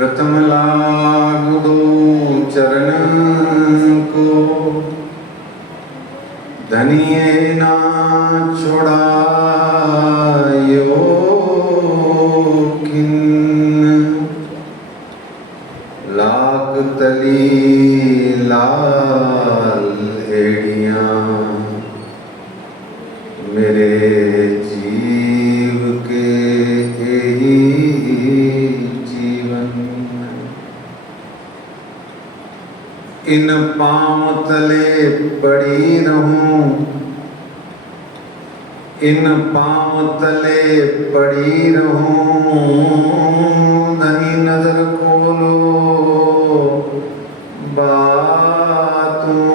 प्रथम लागू दो चरण को, धनिये ना छोड़ायो किन, लाख तली लाल एड़ियां मेरे जीव के यही जीवन। इन पांव तले पड़ी रहूं, इन पांव तले पड़ी रहूं, धनी नजर खोलो बातों,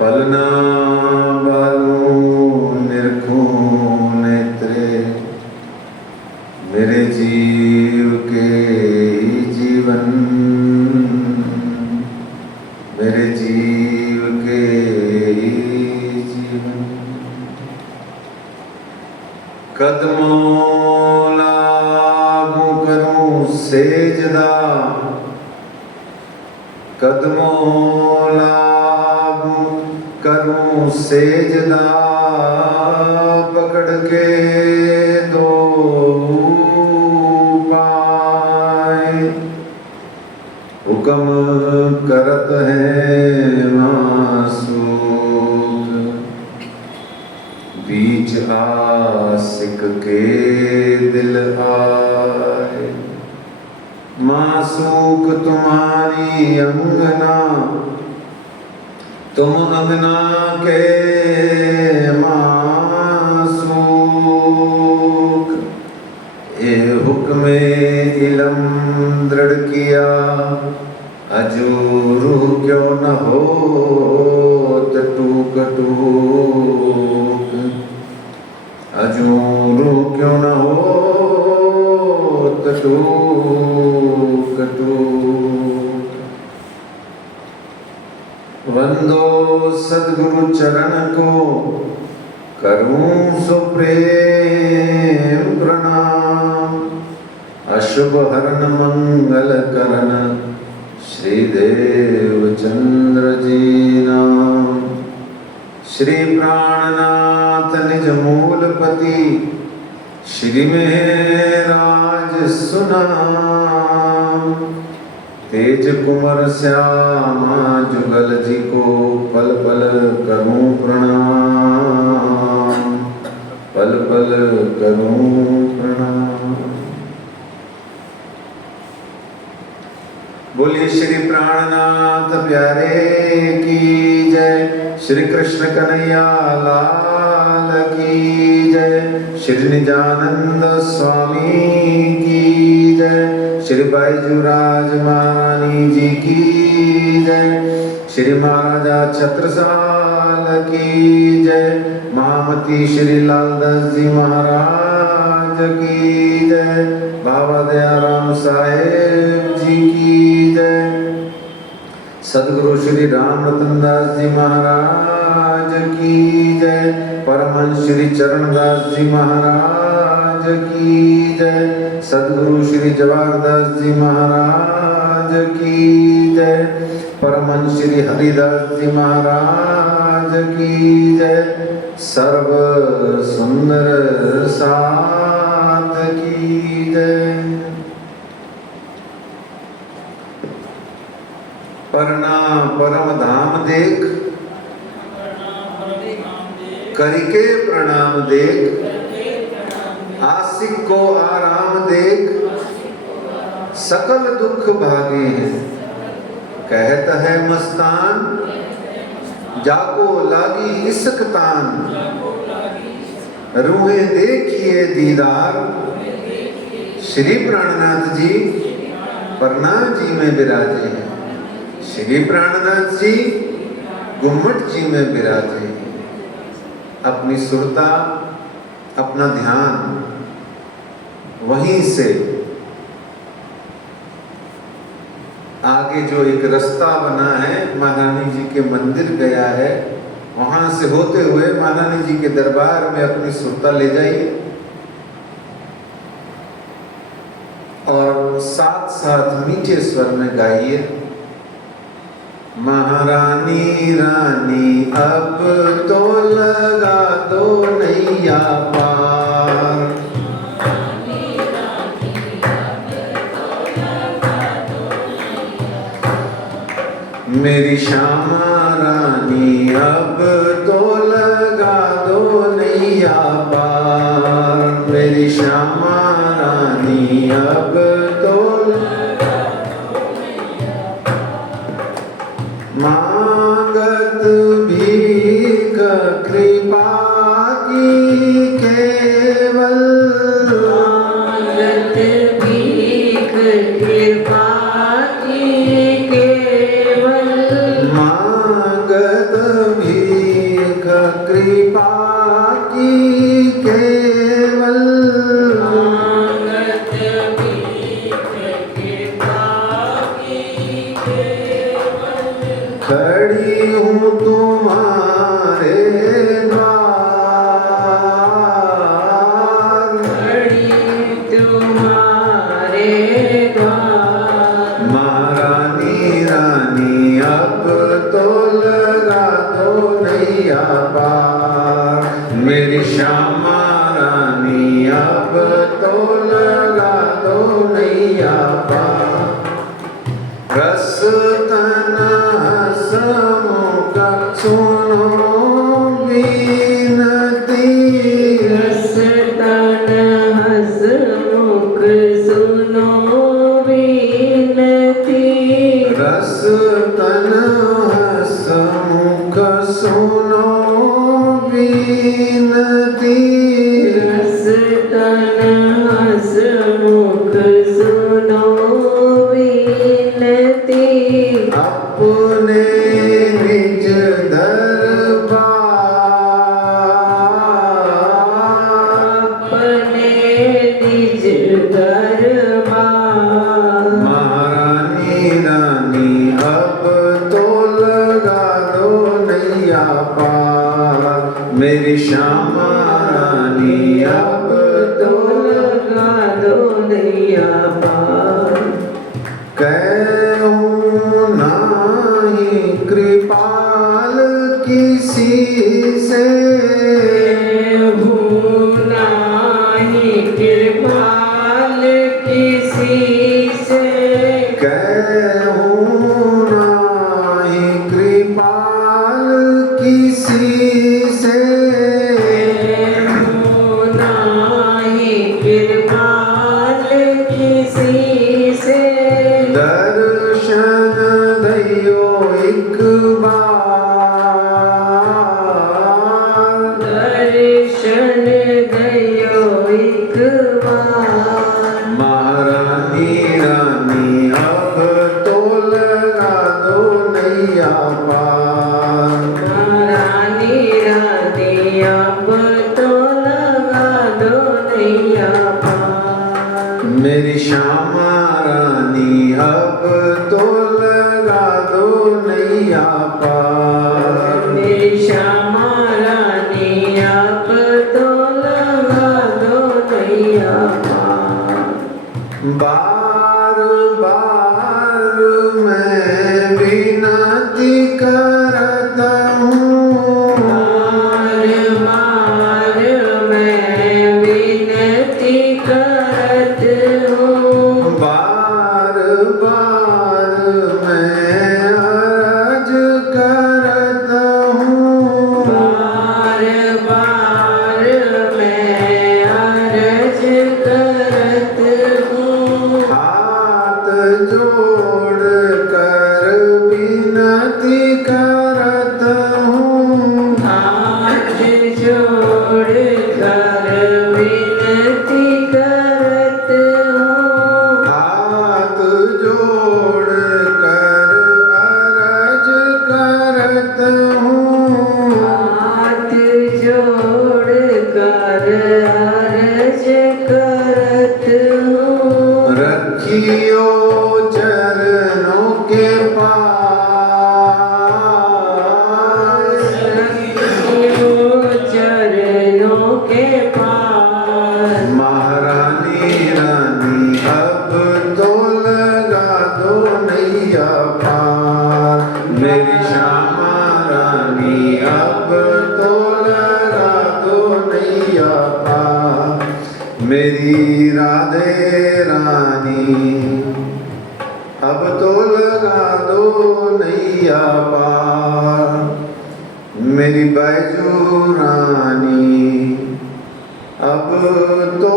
पलना बालू निरखूं नेत्रे मेरे जीव के जीवन, मेरे जीव के जीवन। कदमों लागू करूं सेजदा, कदमों लागू करूं सेजदा, पकड़ के दो पाए, हुक्म करत है मासूक, बीच आशिक के दिल आए। मासूक तुम्हारी अंगना, तुम अंगना के मासूक, ये हुक्मे इलम दृढ़ किया, अजूरू क्यों न हो टूक टूक, अजूरू क्यों न हो टूक टूक। वंदो सद्गुरु चरण को, करूं सुप्रेम प्रणाम, अशुभ हरण मंगल करण श्री देव चंद्र जी नाम। श्री प्राणनाथ निज मूलपति, श्री मेहराज सुनाम, तेज कुंवर श्यामा जुगल जी को पल पल करूं प्रणाम, पल पल करूं प्रणाम। बोलिए श्री प्राणनाथ प्यारे की जय, श्री कृष्ण कन्हैया लाल की जय, श्री निजानंद स्वामी की जय, श्री बाईजूराज महारानी जी की जय, श्री महाराजा छत्रसाल की जय, महामती श्री लालदास जी महाराज की जय, बाबा दयाराम साहेब जी की जय, सदगुरु श्री राम रतन दास जी महाराज की जय, परमहंस श्री चरणदास जी महाराज की जय, सदगुरु श्री जवाहरदास जी महाराज की जय, परमहंस श्री हरिदास जी महाराज की जय, सर्व सुंदर साथ की जय। परना परम धाम देख, करिके प्रणाम देख, आशिक को आराम देख, सकल दुख भागे हैं। कहत है मस्तान, जाको लागी इश्क तान, रूहे देखिए दीदार। श्री प्राणनाथ जी परना जी में विराजे हैं, श्री प्राणनाथ जी गुम्मट जी में विराजे हैं। अपनी सुरता, अपना ध्यान वहीं से आगे जो एक रास्ता बना है, महारानी जी के मंदिर गया है, वहां से होते हुए महारानी जी के दरबार में अपनी सुरता ले जाइए। साथ मीठे स्वर में गाइए। महारानी रानी अब तो लगा दो नैया पार, मेरी श्यामा रानी अब तो लगा दो नैया पार, मेरी श्यामा रानी अब तो मांगत भीख कृपा की केवल, मांगत भीख कृपा की केवल, मांगत भीख कृपा की केवल, मांगत भीख कृपा की केवल, खड़ी हूँ तुम्हारे द्वार, खड़ी तुम्हारे द्वार, महारानी रानी अब तो लगा दो नैया पार, मेरी श्यामा रानी अब तो लगा दो नैया पार, रस तन हसमुख सुनो विनती, रस तन हसमुख सुनो विनती, रस तन हसमुख सुनो विनती, रस तन हसमुख सुनो विनती, अपने निज दरबार, अपने निज दरबार, महारानी रानी अब तो लगा दो नैया पार, मेरी श्यामा रानी अब तो लगा दो नैया पार, कहूँ नाही कृपाल किसी से, भूनाहि कृपाल किसी से, कहूँ नाही कृपाल किसी से, भूनाहि कृपाल किसी से, दर्शन दयो एक बार, दर्शन दयो एक बार, महारानी रानी अब तो लगा दो नैया पार, महारानी रानी अब तो लगा दो नैया पार, मेरी श्यामा रानी अब तो लगा दो नैया पार, मेरी श्यामा रानी अब तो लगा दो नैया पार, बार बार मैं विनती करता हूँ, बार बार मैं विनती करत हूँ, बार बार मैं अर्ज करता हूँ, बार बार मैं अर्ज करत हूँ, हाथ जोड़ कर विनती करता हूँ, हाथ जोड़ कर विनती करत हूँ, हाथ जोड़ कर अर्ज करता हूँ, हाथ जोड़ कर अर्ज करत हूँ, रखियो चरणों के पास, रखियो चरणों के पास, महारानी रानी अब तो लगा मेरी राधे रानी अब तो लगा दो नैया पार। मेरी बैजू रानी अब तो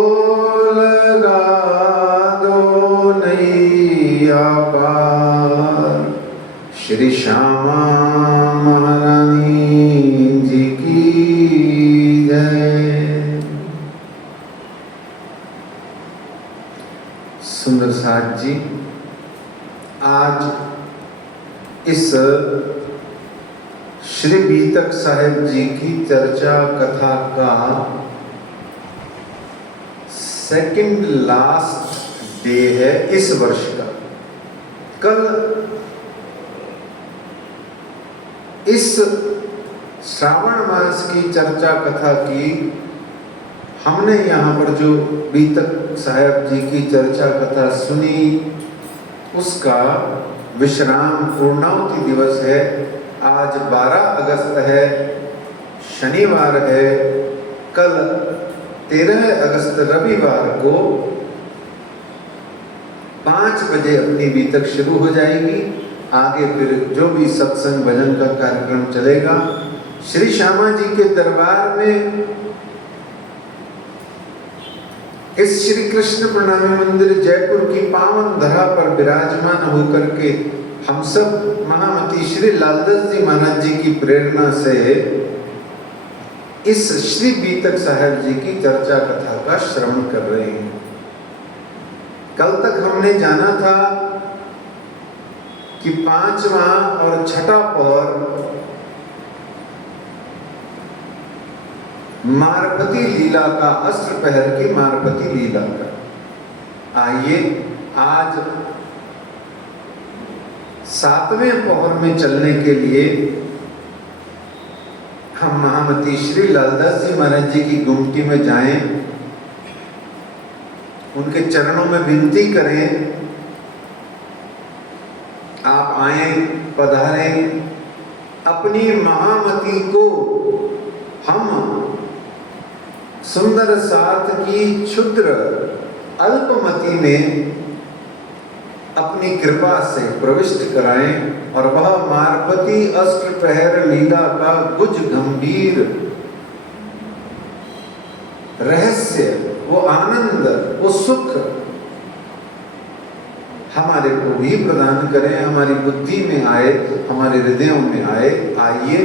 लगा दो नैया पार। श्री श्यामा महारानी जी की जय। सुंदर साथ जी, आज इस श्री बीतक साहेब जी की चर्चा कथा का सेकंड लास्ट डे है इस वर्ष का। कल इस श्रावण मास की चर्चा कथा की हमने यहाँ पर जो बीतक साहेब जी की चर्चा कथा सुनी, उसका विश्राम पूर्णाहुति दिवस है। आज 12 अगस्त है, शनिवार है। कल 13 अगस्त रविवार को 5 बजे अपनी बीतक शुरू हो जाएगी। आगे फिर जो भी सत्संग भजन का कार्यक्रम चलेगा। श्री श्यामा जी के दरबार में इस श्री कृष्ण प्रणामी मंदिर जयपुर की पावन धरा पर विराजमान होकर के हम सब महामती श्री लालदास जी महाराज जी की प्रेरणा से इस श्री बीतक साहेब जी की चर्चा कथा का श्रवण कर रहे हैं। कल तक हमने जाना था कि 5वां और छठा पौर मारपति लीला का, अष्टपहर की मारपति लीला का। आइए आज 7वें पौर में चलने के लिए हम महामती श्री लालदास जी महाराज जी की गुमटी में जाएं, उनके चरणों में विनती करें, आप आए, पधारें। अपनी महामती को हम सुंदर साथ की क्षुद्र अल्पमति में अपनी कृपा से प्रविष्ट कराएं और वह मारपति अष्टपहर लीला का गुज गंभीर रहस्य, वो आनंद, वो सुख हमारे को भी प्रदान करें, हमारी बुद्धि में आए, हमारे हृदयों में आए। आइए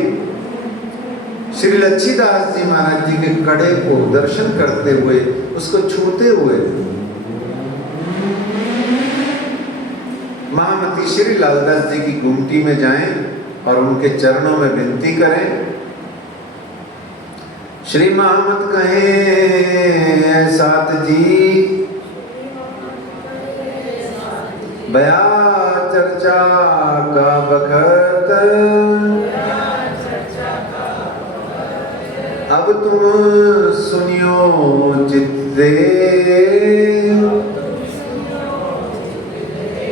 श्री लच्छीदास जी महाराज जी के कड़े को दर्शन करते हुए, उसको छूते हुए महामती श्री लालदास जी की गुमटी में जाएं और उनके चरणों में विनती करें। श्री महामत कहें साथ जी, बया चर्चा का बखत, अब तुम सुनियो चित्ते,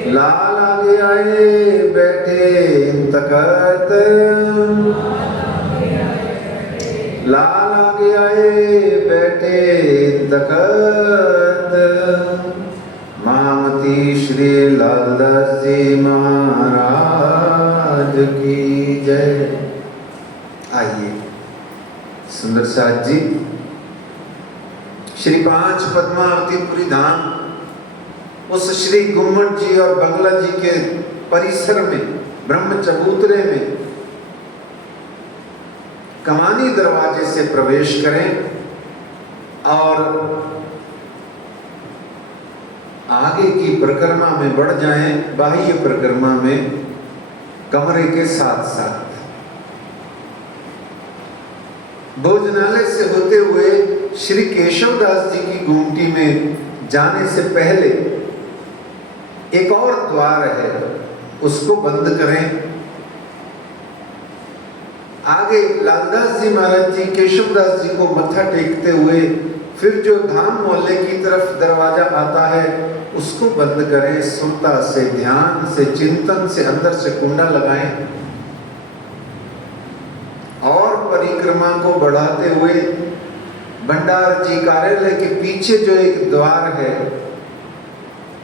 लाल आगे आए बैठे तकत, लाल आगे आए बैठे तकत। महामती श्री लालदास जी महाराज की जय। आइए सुंदर साथ जी, श्री 5 पद्मावतीपुरी धाम, उस श्री गुम्मट जी और बंगला जी के परिसर में, ब्रह्म चबूतरे में कमानी दरवाजे से प्रवेश करें और आगे की परिक्रमा में बढ़ जाएं। बाह्य परिक्रमा में कमरे के साथ साथ भोजनालय से होते हुए श्री केशवदास जी की गुमटी में जाने से पहले एक और द्वार है, उसको बंद करें। आगे लालदास जी महाराज जी केशवदास जी को मत्था टेकते हुए फिर जो धाम मोहल्ले की तरफ दरवाजा आता है उसको बंद करें। सुरता से, ध्यान से, चिंतन से अंदर से कुंडा लगाएं और परिक्रमा को बढ़ाते हुए भंडार जी कार्यालय के पीछे जो एक द्वार है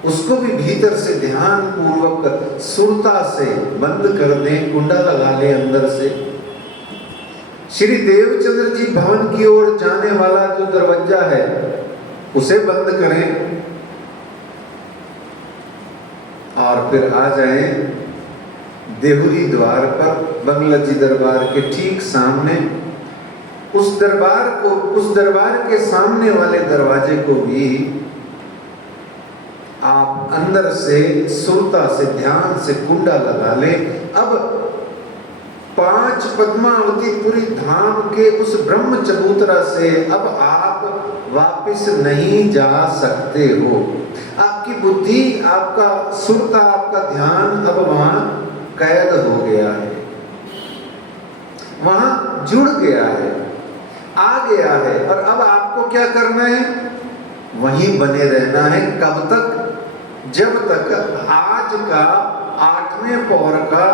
उसको भी भीतर से ध्यान पूर्वक सुरता से बंद कर दें, कुंडा लगा ले अंदर से। श्री देवचंद्र जी भवन की ओर जाने वाला जो दरवाजा है उसे बंद करें और फिर आ जाएं देहुरी द्वार पर, बंगला जी दरबार के ठीक सामने। उस दरबार के सामने वाले दरवाजे को भी आप अंदर से सुरता से ध्यान से कुंडा लगा लें। अब 5 पद्मावतीपुरी धाम के उस ब्रह्म चबूतरा से अब आप वापस नहीं जा सकते हो। आपकी बुद्धि, आपका सुरता, आपका ध्यान अब वहां कैद हो गया है, वहां जुड़ गया है, आ गया है। और अब आपको क्या करना है? वहीं बने रहना है। कब तक? जब तक आज का 8वें पौर का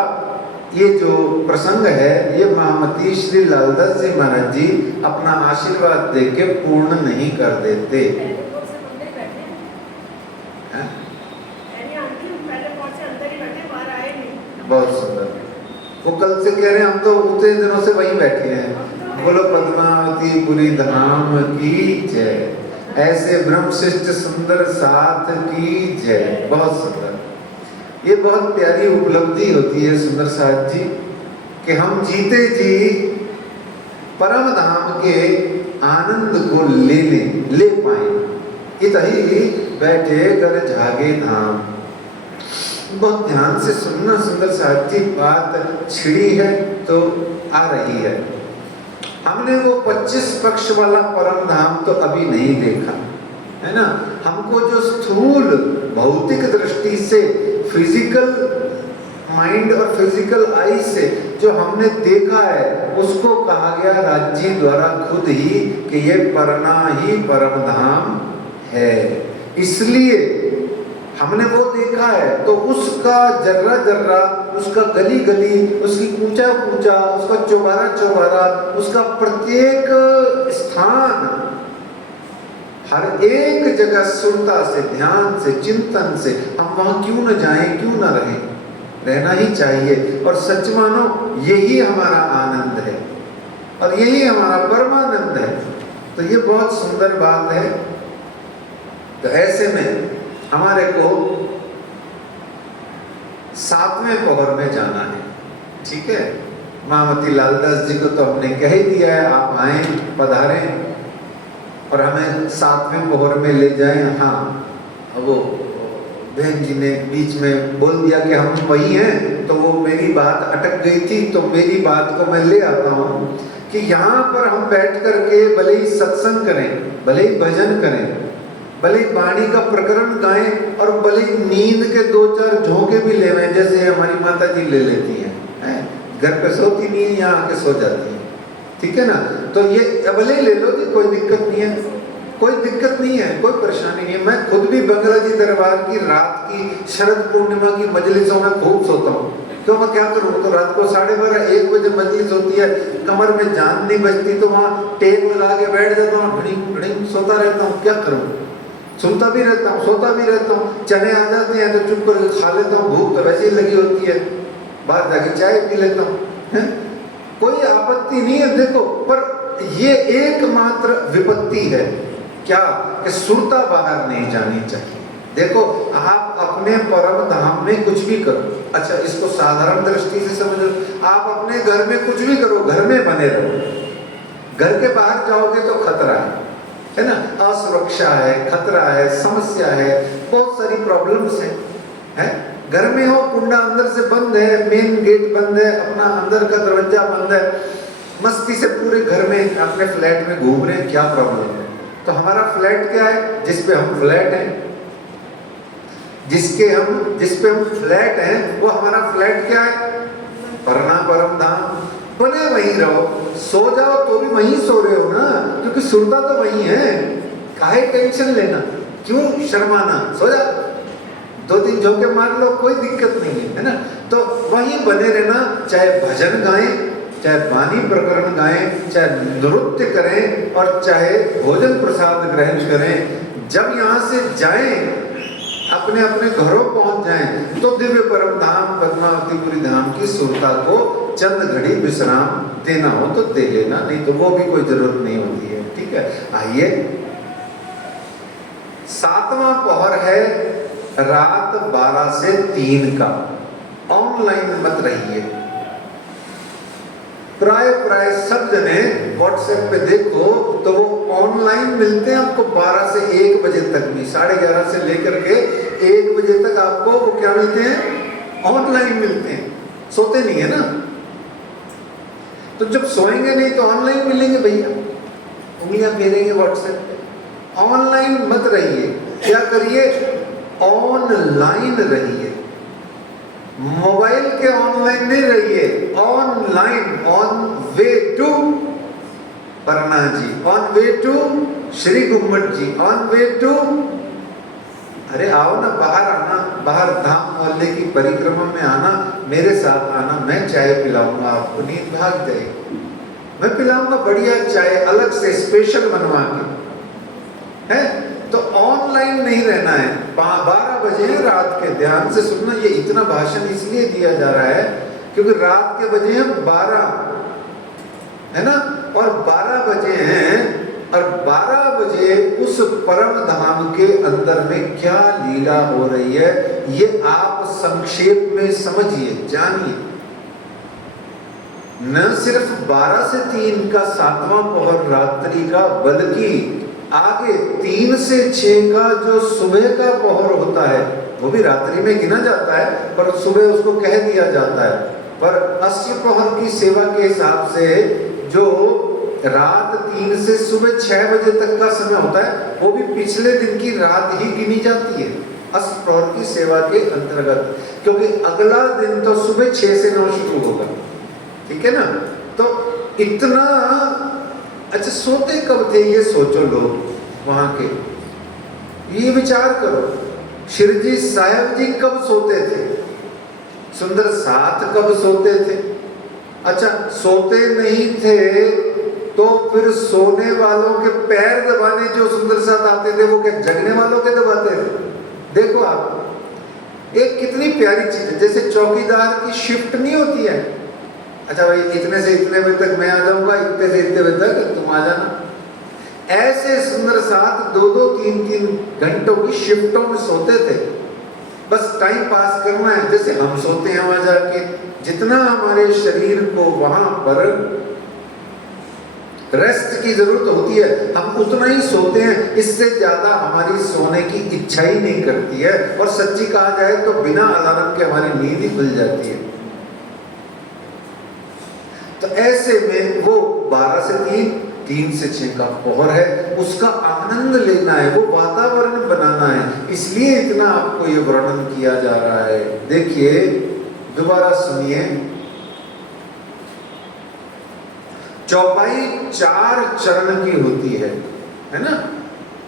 ये जो प्रसंग है, ये महामती श्री लालदास जी महाराज जी अपना आशीर्वाद देके पूर्ण नहीं कर देते। बहुत सुंदर। वो कल से कह रहे हैं हम तो उतने दिनों से वहीं बैठे हैं। बोलो पद्मावतीपुरी धाम की जय, ऐसे ब्रह्मशिष्ट सुंदर साथ की जय। बहुत सुंदर। ये बहुत प्यारी उपलब्धि होती है सुंदर साथ जी कि हम जीते जी परम धाम के आनंद को ले पाए। इतही बैठे कर जागे धाम। बहुत ध्यान से सुनना सुंदर साथ जी, बात छिड़ी है तो आ रही है। हमने वो 25 पक्ष वाला परम धाम तो अभी नहीं देखा है ना। हमको जो स्थूल भौतिक दृष्टि से, फिजिकल माइंड और फिजिकल आई से जो हमने देखा है, उसको कहा गया राज्य द्वारा खुद ही कि ये परना ही परम धाम है। इसलिए हमने वो देखा है तो उसका जर्रा जर्रा, उसका गली गली, उसकी कूचा कूचा, उसका चौबारा चौबारा, उसका प्रत्येक स्थान, हर एक जगह सुरता से, ध्यान से, चिंतन से हम वहां क्यों न जाएं, क्यों न रहें, रहना ही चाहिए। और सच मानो यही हमारा आनंद है और यही हमारा परमानंद है। तो ये बहुत सुंदर बात है। तो ऐसे में हमारे को 7वें पहर में जाना है, ठीक है। महामती लालदास जी को तो हमने कह ही दिया है, आप आए, पधारें और हमें 7वें पहर में ले जाएं। हाँ, वो बहन जी ने बीच में बोल दिया कि हम वही हैं, तो वो मेरी बात अटक गई थी, तो मेरी बात को मैं ले आता हूँ कि यहाँ पर हम बैठ करके भले ही सत्संग करें, भले ही भजन करें, भले वाणी का प्रकरण गाएं और भले नींद के 2-4 झोंके भी लेवें, जैसे हमारी माता जी ले लेती हैं। घर पे सोती नहीं है, यहाँ आके सो जाती है, ठीक है ना। तो ये भले ले लो जी, कोई दिक्कत नहीं है, कोई दिक्कत नहीं है, कोई परेशानी नहीं है। मैं खुद भी बंगला जी दरबार की रात की शरद पूर्णिमा की मजलिसों में खूब सोता हूँ। क्यों, मैं क्या करूँ, तो रात को 12:30-1 बजे मजलिस होती है, कमर में जान नहीं बचती, तो वहाँ टेप लगा के बैठ जाता हूँ, घड़ी सोता रहता हूँ। क्या करूँ, सुनता भी रहता हूँ, सोता भी रहता हूँ। चने आ जाते हैं तो चुप करके खा लेता हूँ, भूख तो वैसे ही लगी होती है, बाहर जाके चाय पी लेता हूँ, कोई आपत्ति नहीं है। देखो, पर ये एकमात्र विपत्ति है क्या, कि सुरता बाहर नहीं जानी चाहिए। देखो, आप अपने परम धाम में कुछ भी करो, अच्छा इसको साधारण दृष्टि से समझो, आप अपने घर में कुछ भी करो, घर में बने रहो। घर के बाहर जाओगे तो खतरा है ना, असुरक्षा है, खतरा है, समस्या है, बहुत सारी प्रॉब्लम्स है। घर में हो, कुंडा अंदर से बंद है, मेन गेट बंद है, अपना अंदर का दरवाजा बंद है, मस्ती से पूरे घर में अपने फ्लैट में घूम रहे हैं, क्या प्रॉब्लम है। तो हमारा फ्लैट क्या है, जिसपे हम फ्लैट हैं, जिसपे हम फ्लैट हैं, वो हमारा फ्लैट क्या है, परना परम धाम। बने वहीं रहो, सो जाओ तो भी वहीं सो रहे हो ना, क्योंकि सुरता तो वहीं है। काहे टेंशन लेना, क्यों शर्माना, सो जाओ, 2-3 झोंके मार लो, कोई दिक्कत नहीं है ना। तो वहीं बने रहना, चाहे भजन गाएं, चाहे वाणी प्रकरण गाएं, चाहे नृत्य करें और चाहे भोजन प्रसाद ग्रहण करें, जब यहाँ से जाएं, अपने अपने घरों पहुंच जाएं, तो दिव्य परम धाम पद्मावतीपुरी धाम की सुरता को चंद घड़ी विश्राम देना हो तो दे लेना, नहीं तो वो भी कोई जरूरत नहीं होती है। ठीक है, आइए 7वां पहर है रात 12 से 3 का। ऑनलाइन मत रहिए। प्राय सब जने व्हाट्सएप पे देखो तो वो ऑनलाइन मिलते हैं आपको 12 से 1 बजे तक भी, 11:30 से लेकर के 1 बजे तक आपको वो क्या मिलते हैं, ऑनलाइन मिलते हैं। सोते नहीं है ना, तो जब सोएंगे नहीं तो ऑनलाइन मिलेंगे भैया, उंगलियां फेरेंगे व्हाट्सएप पे। ऑनलाइन मत रहिए, क्या करिए, ऑनलाइन रहिए। मोबाइल के ऑनलाइन नहीं रहिए, online, on way to Panna ji, on way to Shri Gummat ji, on way to, अरे आओ ना, बाहर आना, बाहर धाम मोहल्ले की परिक्रमा में आना, मेरे साथ आना, मैं चाय पिलाऊंगा आपको, नींद भाग जाएगी। मैं पिलाऊंगा बढ़िया चाय, अलग से स्पेशल बनवा के, है। तो ऑनलाइन नहीं रहना है। 12 बजे रात के, ध्यान से सुनना, ये इतना भाषण इसलिए दिया जा रहा है क्योंकि रात के बजे हैं 12, है ना, और 12 बजे हैं, और 12 बजे उस परम धाम के अंदर में क्या लीला हो रही है, ये आप संक्षेप में समझिए, जानिए। न सिर्फ 12 से 3 का 7वां पहर रात्रि का, बल्कि आगे 3 से 6 का जो सुबह का पहर होता है, वो भी रात्रि में गिना जाता है, पर सुबह उसको कह दिया जाता है। पर अस्य पहर की सेवा के हिसाब से जो रात 3 से सुबह 6 बजे तक का समय होता है, वो भी पिछले दिन की रात ही गिनी जाती है अस्य पहर की सेवा के अंतर्गत, क्योंकि अगला दिन तो सुबह 6 से 9 शुरू होगा। ठीक है ना, तो इतना अच्छा। सोते कब थे ये सोचो लोग वहां के, ये विचार करो। शिरजी साहिब जी कब सोते थे, सुंदर साथ कब सोते थे। अच्छा, सोते नहीं थे तो फिर सोने वालों के पैर दबाने जो सुंदर साथ आते थे, वो क्या जगने वालों के दबाते थे। देखो आप, एक कितनी प्यारी चीज है, जैसे चौकीदार की शिफ्ट नहीं होती है, अच्छा भाई इतने से इतने बजे तक मैं आ जाऊंगा, इतने से इतने बजे तक तुम आ जाना। ऐसे सुंदर साथ 2-2, 3-3 घंटों की शिफ्टों में सोते थे। बस टाइम पास करना है, जैसे हम सोते हैं वहां जाके। जितना हमारे शरीर को वहां पर रेस्ट की जरूरत होती है, हम उतना ही सोते हैं, इससे ज्यादा हमारी सोने की इच्छा ही नहीं करती है। और सच्ची कहा जाए तो बिना अलार्म के हमारी नींद ही खुल जाती है। तो ऐसे में वो 12 से 3 से 6 का पहर है, उसका आनंद लेना है, वो वातावरण बनाना है, इसलिए इतना आपको ये वर्णन किया जा रहा है। देखिए दोबारा सुनिए, चौपाई 4 चरण की होती है ना,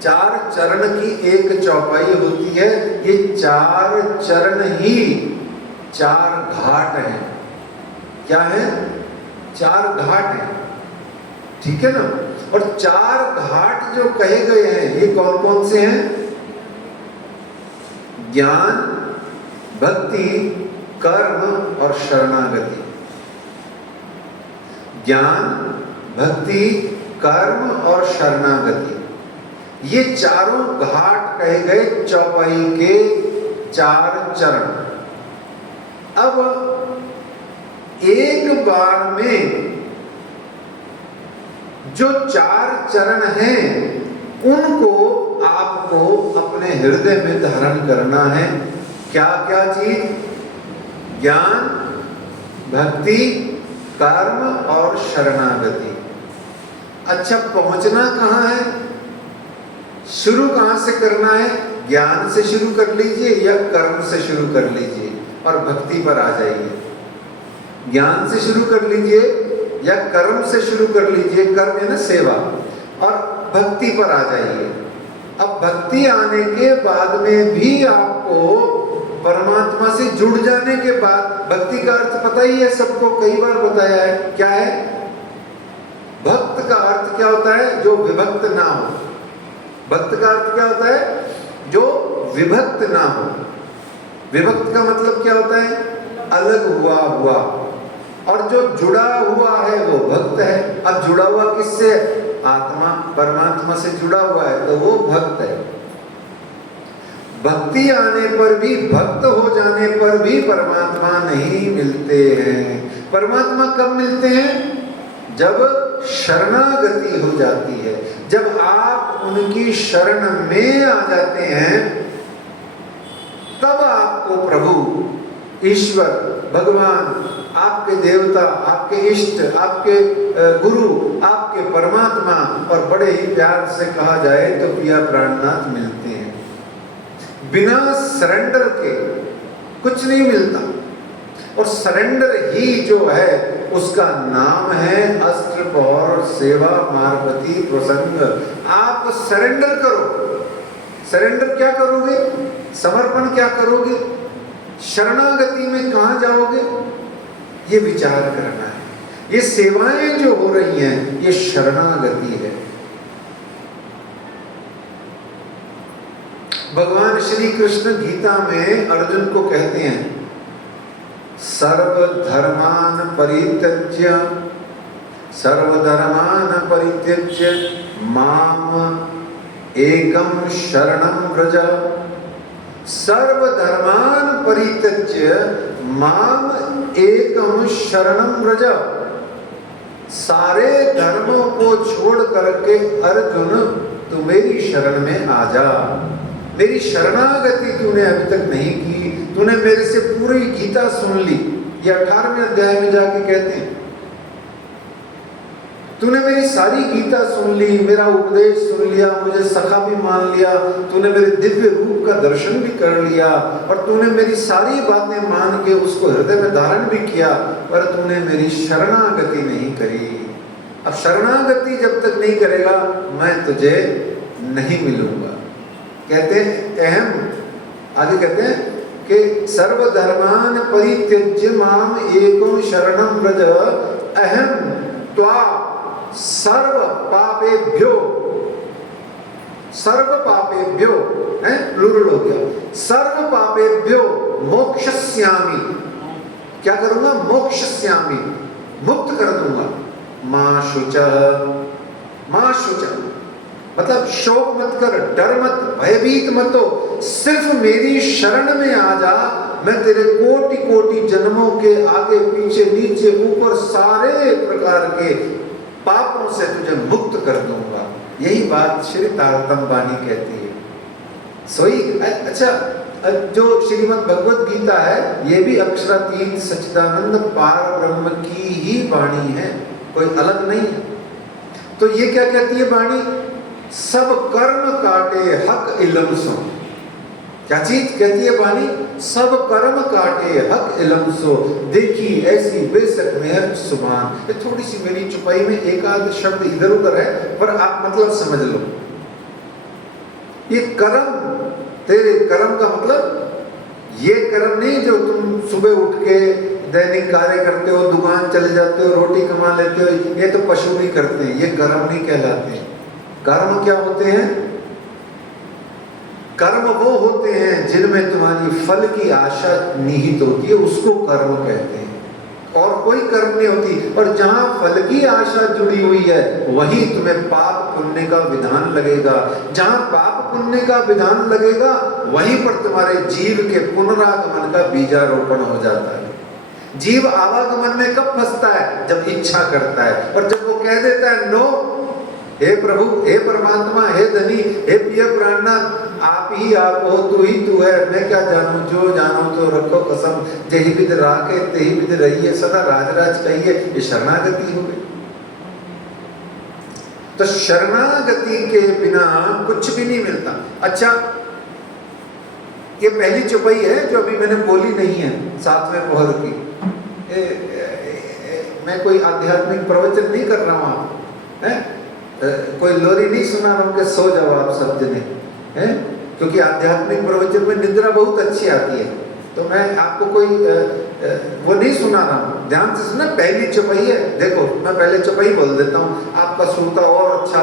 4 चरण की एक चौपाई होती है। ये 4 चरण ही 4 घाट हैं। क्या है, 4 घाट हैं, ठीक है ना। और 4 घाट जो कहे गए हैं, ये कौन कौन से हैं, ज्ञान, भक्ति, कर्म और शरणागति। ज्ञान, भक्ति, कर्म और शरणागति, ये चारों घाट कहे गए चौपाई के 4 चरण। अब एक बार में जो 4 चरण हैं, उनको आपको अपने हृदय में धारण करना है। क्या क्या चीज, ज्ञान, भक्ति, कर्म और शरणागति। अच्छा, पहुंचना कहाँ है, शुरू कहाँ से करना है, ज्ञान से शुरू कर लीजिए या कर्म से शुरू कर लीजिए और भक्ति पर आ जाइए। ज्ञान से शुरू कर लीजिए या कर्म से शुरू कर लीजिए, कर्म है ना सेवा, और भक्ति पर आ जाइए। अब भक्ति आने के बाद में भी आपको परमात्मा से जुड़ जाने के बाद, भक्ति का अर्थ पता ही है सबको, कई बार बताया है, क्या है? भक्त का अर्थ क्या होता है? जो विभक्त ना हो। भक्त का अर्थ क्या होता है? जो विभक्त ना हो। विभक्त का मतलब क्या होता है? अलग हुआ हुआ। और जो जुड़ा हुआ है वो भक्त है। अब जुड़ा हुआ किससे? आत्मा परमात्मा से जुड़ा हुआ है तो वो भक्त है। भक्ति आने पर भी, भक्त हो जाने पर भी परमात्मा नहीं मिलते हैं। परमात्मा कब मिलते हैं? जब शरणागति हो जाती है, जब आप उनकी शरण में आ जाते हैं, तब आपको प्रभु, ईश्वर, भगवान, आपके देवता, आपके इष्ट, आपके गुरु, आपके परमात्मा, और बड़े ही प्यार से कहा जाए तो प्रिया प्राणनाथ मिलते हैं। बिना सरेंडर के कुछ नहीं मिलता। और सरेंडर ही जो है उसका नाम है अष्टप्रहर सेवा मार्गवती प्रसंग। आप सरेंडर करो। सरेंडर क्या करोगे? समर्पण क्या करोगे? शरणागति में कहां जाओगे? ये विचार करना है। ये सेवाएं जो हो रही हैं ये शरणागति है। भगवान श्री कृष्ण गीता में अर्जुन को कहते हैं, सर्वधर्मान परित्यज्य, सर्वधर्मान परित्यज्य माम एकम शरणं व्रज। सर्वधर्मान परित्यज्य माम एकम शरणं व्रज। सारे धर्मों को छोड़ करके अर्जुन तू मेरी शरण में आ जा। मेरी शरणागति तूने अभी तक नहीं की। तूने मेरे से पूरी गीता सुन ली। ये 18वें अध्याय में जाके कहते हैं, तूने मेरी सारी गीता सुन ली, मेरा उपदेश सुन लिया, मुझे सखा भी मान लिया, तूने मेरे दिव्य रूप का दर्शन भी कर लिया, और तूने मेरी सारी बातें मान के उसको हृदय में धारण भी किया, पर तूने मेरी शरणागति नहीं करी। अब शरणागति जब तक नहीं करेगा मैं तुझे नहीं मिलूंगा। कहते हैं अहम, आगे कहते हैं कि सर्वधर्मान परित्यज्य माम एकम शरणं व्रज अहम त्वा सर्व पापेभ्यो, सर्व पापेभ्यो है प्लूरल हो गया, सर्व पापेभ्यो मोक्षस्यामि। क्या करूंगा? मोक्षस्यामि, मुक्त कर दूंगा। मां शुचः, मां शुचः मतलब शोक मत कर, डर मत, भयभीत मत हो, सिर्फ मेरी शरण में आ जा। मैं तेरे कोटि कोटि जन्मों के आगे पीछे नीचे ऊपर सारे प्रकार के पापों से तुझे मुक्त कर दूंगा। यही बात श्री तारतम्य वाणी कहती है। सोई अच्छा, जो श्रीमद् भगवत गीता है ये भी अक्षरातीत सच्चिदानंद पार ब्रह्म की ही वाणी है, कोई अलग नहीं है। तो ये क्या कहती है वाणी? सब कर्म काटे हक इलम सो। क्या चीज कहती है वाणी? सब कर्म काटे हक इलम सो, देखी ऐसी बेशक मेहर सुभान। ये थोड़ी सी मेरी चुपाई में एक आध शब्द इधर उधर है, पर आप मतलब समझ लो। ये कर्म, तेरे कर्म का मतलब ये कर्म नहीं जो तुम सुबह उठ के दैनिक कार्य करते हो, दुकान चले जाते हो, रोटी कमा लेते हो, ये तो पशु भी करते हैं, ये कर्म नहीं कहलाते। कर्म क्या होते हैं? कर्म वो होते हैं जिनमें तुम्हारी फल की आशा निहित होती है, उसको कर्म कहते हैं। और कोई कर्म नहीं होती। और जहां फल की आशा जुड़ी हुई है वहीं तुम्हें पाप पुण्य का विधान लगेगा। जहां पाप पुण्य का विधान लगेगा वहीं पर तुम्हारे जीव के पुनरागमन का बीजारोपण हो जाता है। जीव आवागमन में कब फंसता है? जब इच्छा करता है, और जब वो कह देता है नो, हे प्रभु, हे परमात्मा, हे धनी, हे प्रिय प्राणनाथ, आप ही आप हो, तू ही तू है, मैं क्या जानू, जो जानो तो रखो कसम, जही विद राखे तेही विद रहिए, सदा राज राज कहिए। ये शरणागति हो गई। तो शरणागति के बिना कुछ भी नहीं मिलता। अच्छा, ये पहली चौपाई है जो अभी मैंने बोली नहीं है 7वें पहर की। मैं कोई आध्यात्मिक प्रवचन नहीं कर रहा हूं, आप कोई लोरी नहीं सुना रहा हूं कि सो जाओ आप सब जने, हैं? क्योंकि आध्यात्मिक प्रवचन में निद्रा बहुत अच्छी आती है, तो मैं आपको कोई वो नहीं सुना रहा हूँ, ध्यान से सुना। पहली चौपाई है, देखो मैं पहले चौपाई बोल देता हूँ, आपका श्रोता और अच्छा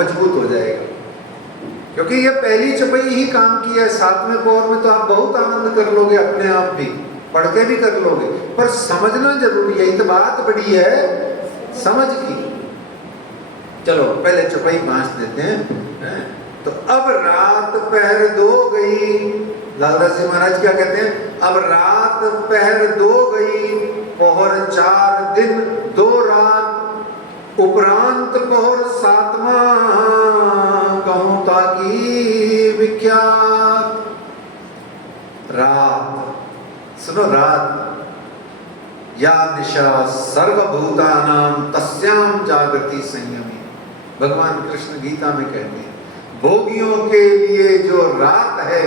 मजबूत हो जाएगा, क्योंकि ये पहली चौपाई ही काम की है। 7वें पौर में तो आप बहुत आनंद कर लोगे अपने आप भी, पढ़ के भी कर लोगे, पर समझना जरूरी है। तो बात बड़ी है समझ की। चलो पहले चौपाई 5 देते हैं। तो अब रात पहर 2 गई, लालदास जी महाराज क्या कहते हैं? अब रात पहर 2 गई, पहर 4 दिन 2 रात, उपरांत पहर 7वां, कहूं ताकि विख्यात। रात, सुनो, रात या निशा सर्वभूतानां तस्याम जागृति संयमी। भगवान कृष्ण गीता में कहते हैं भोगियों के लिए जो रात है,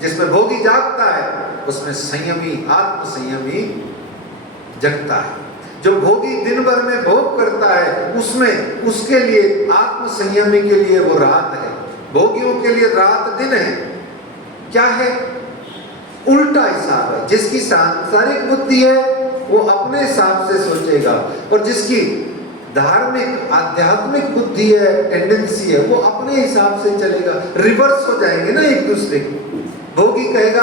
जिसमें भोगी जागता है, उसमें संयमी, आत्म संयमी जगता है। जो भोगी दिन भर में भोग करता है, उसमें उसके लिए आत्म संयमी के लिए वो रात है। भोगियों के लिए रात दिन है। क्या है? उल्टा हिसाब है। जिसकी सांसारिक बुद्धि है वो अपने हिसाब से सोचेगा, और जिसकी धार्मिक आध्यात्मिक बुद्धि है, टेंडेंसी है, वो अपने हिसाब से चलेगा। रिवर्स हो जाएंगे ना एक दूसरे की। भोगी कहेगा,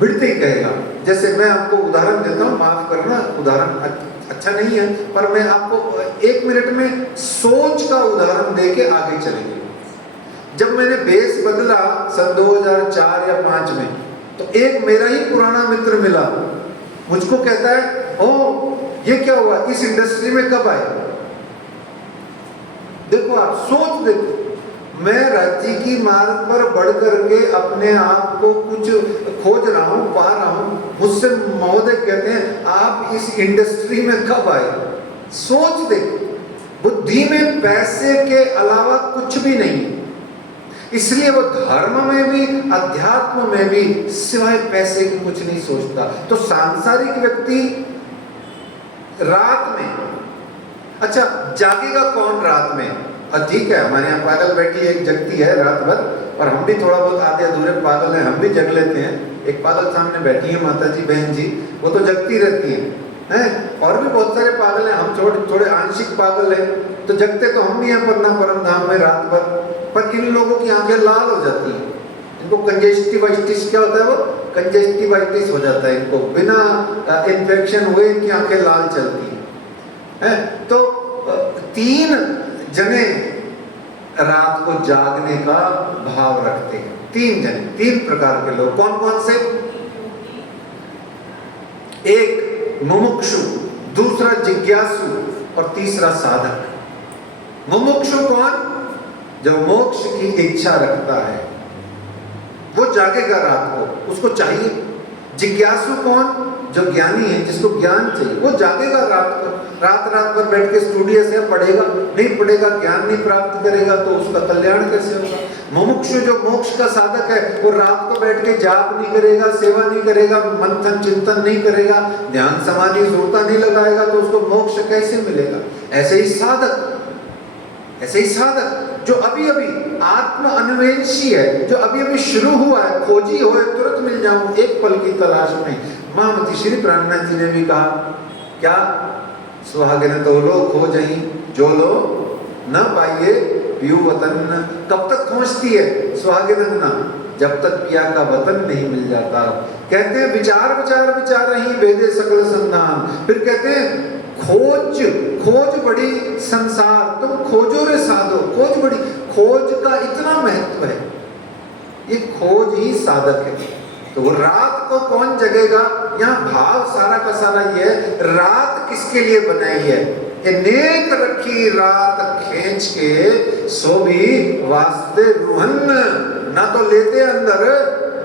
बिड़ती कहेगा। जैसे मैं आपको उदाहरण देता हूँ, माफ करना उदाहरण अच्छा नहीं है, पर मैं आपको 1 मिनट में सोच का उदाहरण दे के आगे चलेंगे। जब मैंने बेस बदला सन 2004 या 5 में, तो एक मेरा ही पुराना मित्र मिला, मुझको कहता है, ओ ये क्या हुआ, इस इंडस्ट्री में कब आए? देखो आप सोच देखो, मैं राज्य की मार्ग पर बढ़ करके अपने आप को कुछ खोज रहा हूं, पा रहा हूं, मुझसे महोदय कहते हैं आप इस इंडस्ट्री में कब आए? सोच देखो, बुद्धि में पैसे के अलावा कुछ भी नहीं, इसलिए वो धर्म में भी अध्यात्म में भी सिवाय पैसे के कुछ नहीं सोचता। तो सांसारिक व्यक्ति रात में, अच्छा जागेगा कौन रात में? ठीक है, हमारे यहाँ पागल बैठी एक जगती है रात भर, और हम भी थोड़ा बहुत आधे अधूरे पागल हैं, हम भी जग लेते हैं। एक पागल सामने बैठी है माता जी, बहन जी, वो तो जगती रहती हैं, और भी बहुत सारे पागल हैं, हम थोड़े आंशिक पागल हैं, तो जगते तो हम भी हैं परना परम धाम में रात भर। पर इन लोगों की आंखें लाल हो जाती हैं, इनको कंजेस्टिवाइटिस, क्या होता है वो? कंजेस्टिवाइटिस हो जाता है इनको, बिना इन्फेक्शन हुए इनकी आंखें लाल चलती हैं। तो 3 जने रात को जागने का भाव रखते हैं। 3 जने, 3 प्रकार के लोग। कौन कौन से? एक मुमुक्षु, दूसरा जिज्ञासु, और तीसरा साधक। मुमुक्षु कौन? जो मोक्ष की इच्छा रखता है, वो जागेगा रात को, उसको चाहिए। जिज्ञासु कौन? जो ज्ञानी है, जिसको ज्ञान चाहिए, वो जागेगा रात को। रात भर बैठ के स्टूडियो से पढ़ेगा, नहीं पढ़ेगा, ज्ञान नहीं प्राप्त करेगा, तो उसका कल्याण कैसे होगा? मुमुक्षु जो मोक्ष का साधक है, वो रात को बैठ के जाप नहीं करेगा, सेवा नहीं करेगा, मंथन चिंतन नहीं करेगा, ध्यान समाधि श्रोता नहीं लगाएगा, तो उसको मोक्ष कैसे मिलेगा? ऐसे ही साधक जो अभी अभी आत्म अन्वेषी है, जो अभी अभी शुरू हुआ है, खोजी हो तुरंत मिल जाऊं एक पल की तलाश में। महामती श्री प्राणनाथ जी ने भी कहा, क्या? सुहागिन तो लो खोजहीं, जो लो न पाइए पियू वतन। कब तक खोजती है सुहागिन ना? जब तक पिया का वतन नहीं मिल जाता। कहते हैं विचार विचार विचार रही भेदे सकल संधान। फिर कहते हैं खोज बड़ी संसार, तुम खोजो रे साधो। खोज बड़ी, खोज का इतना महत्व है, ये खोज ही साधक है। तो वो रात को कौन जगेगा? यहाँ भाव सारा का सारा ये है, रात किसके लिए बनाई है? नेक रखी रात खींच के, सो भी वास्ते रूहन, ना तो लेते अंदर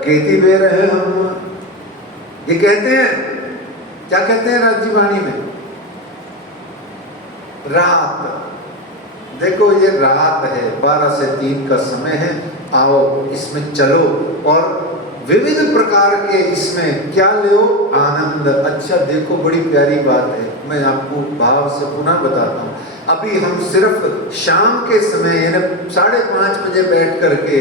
केती बे रहे हम। ये कहते हैं, क्या कहते हैं राज्य वाणी में? रात। देखो ये रात है, 12 से 3 का समय है, आओ इसमें चलो और विविध प्रकार के इसमें क्या लो? आनंद। अच्छा देखो बड़ी प्यारी बात है, मैं आपको भाव से पुनः बताता हूँ। अभी हम सिर्फ शाम के समय यानी 5:30 बजे बैठ करके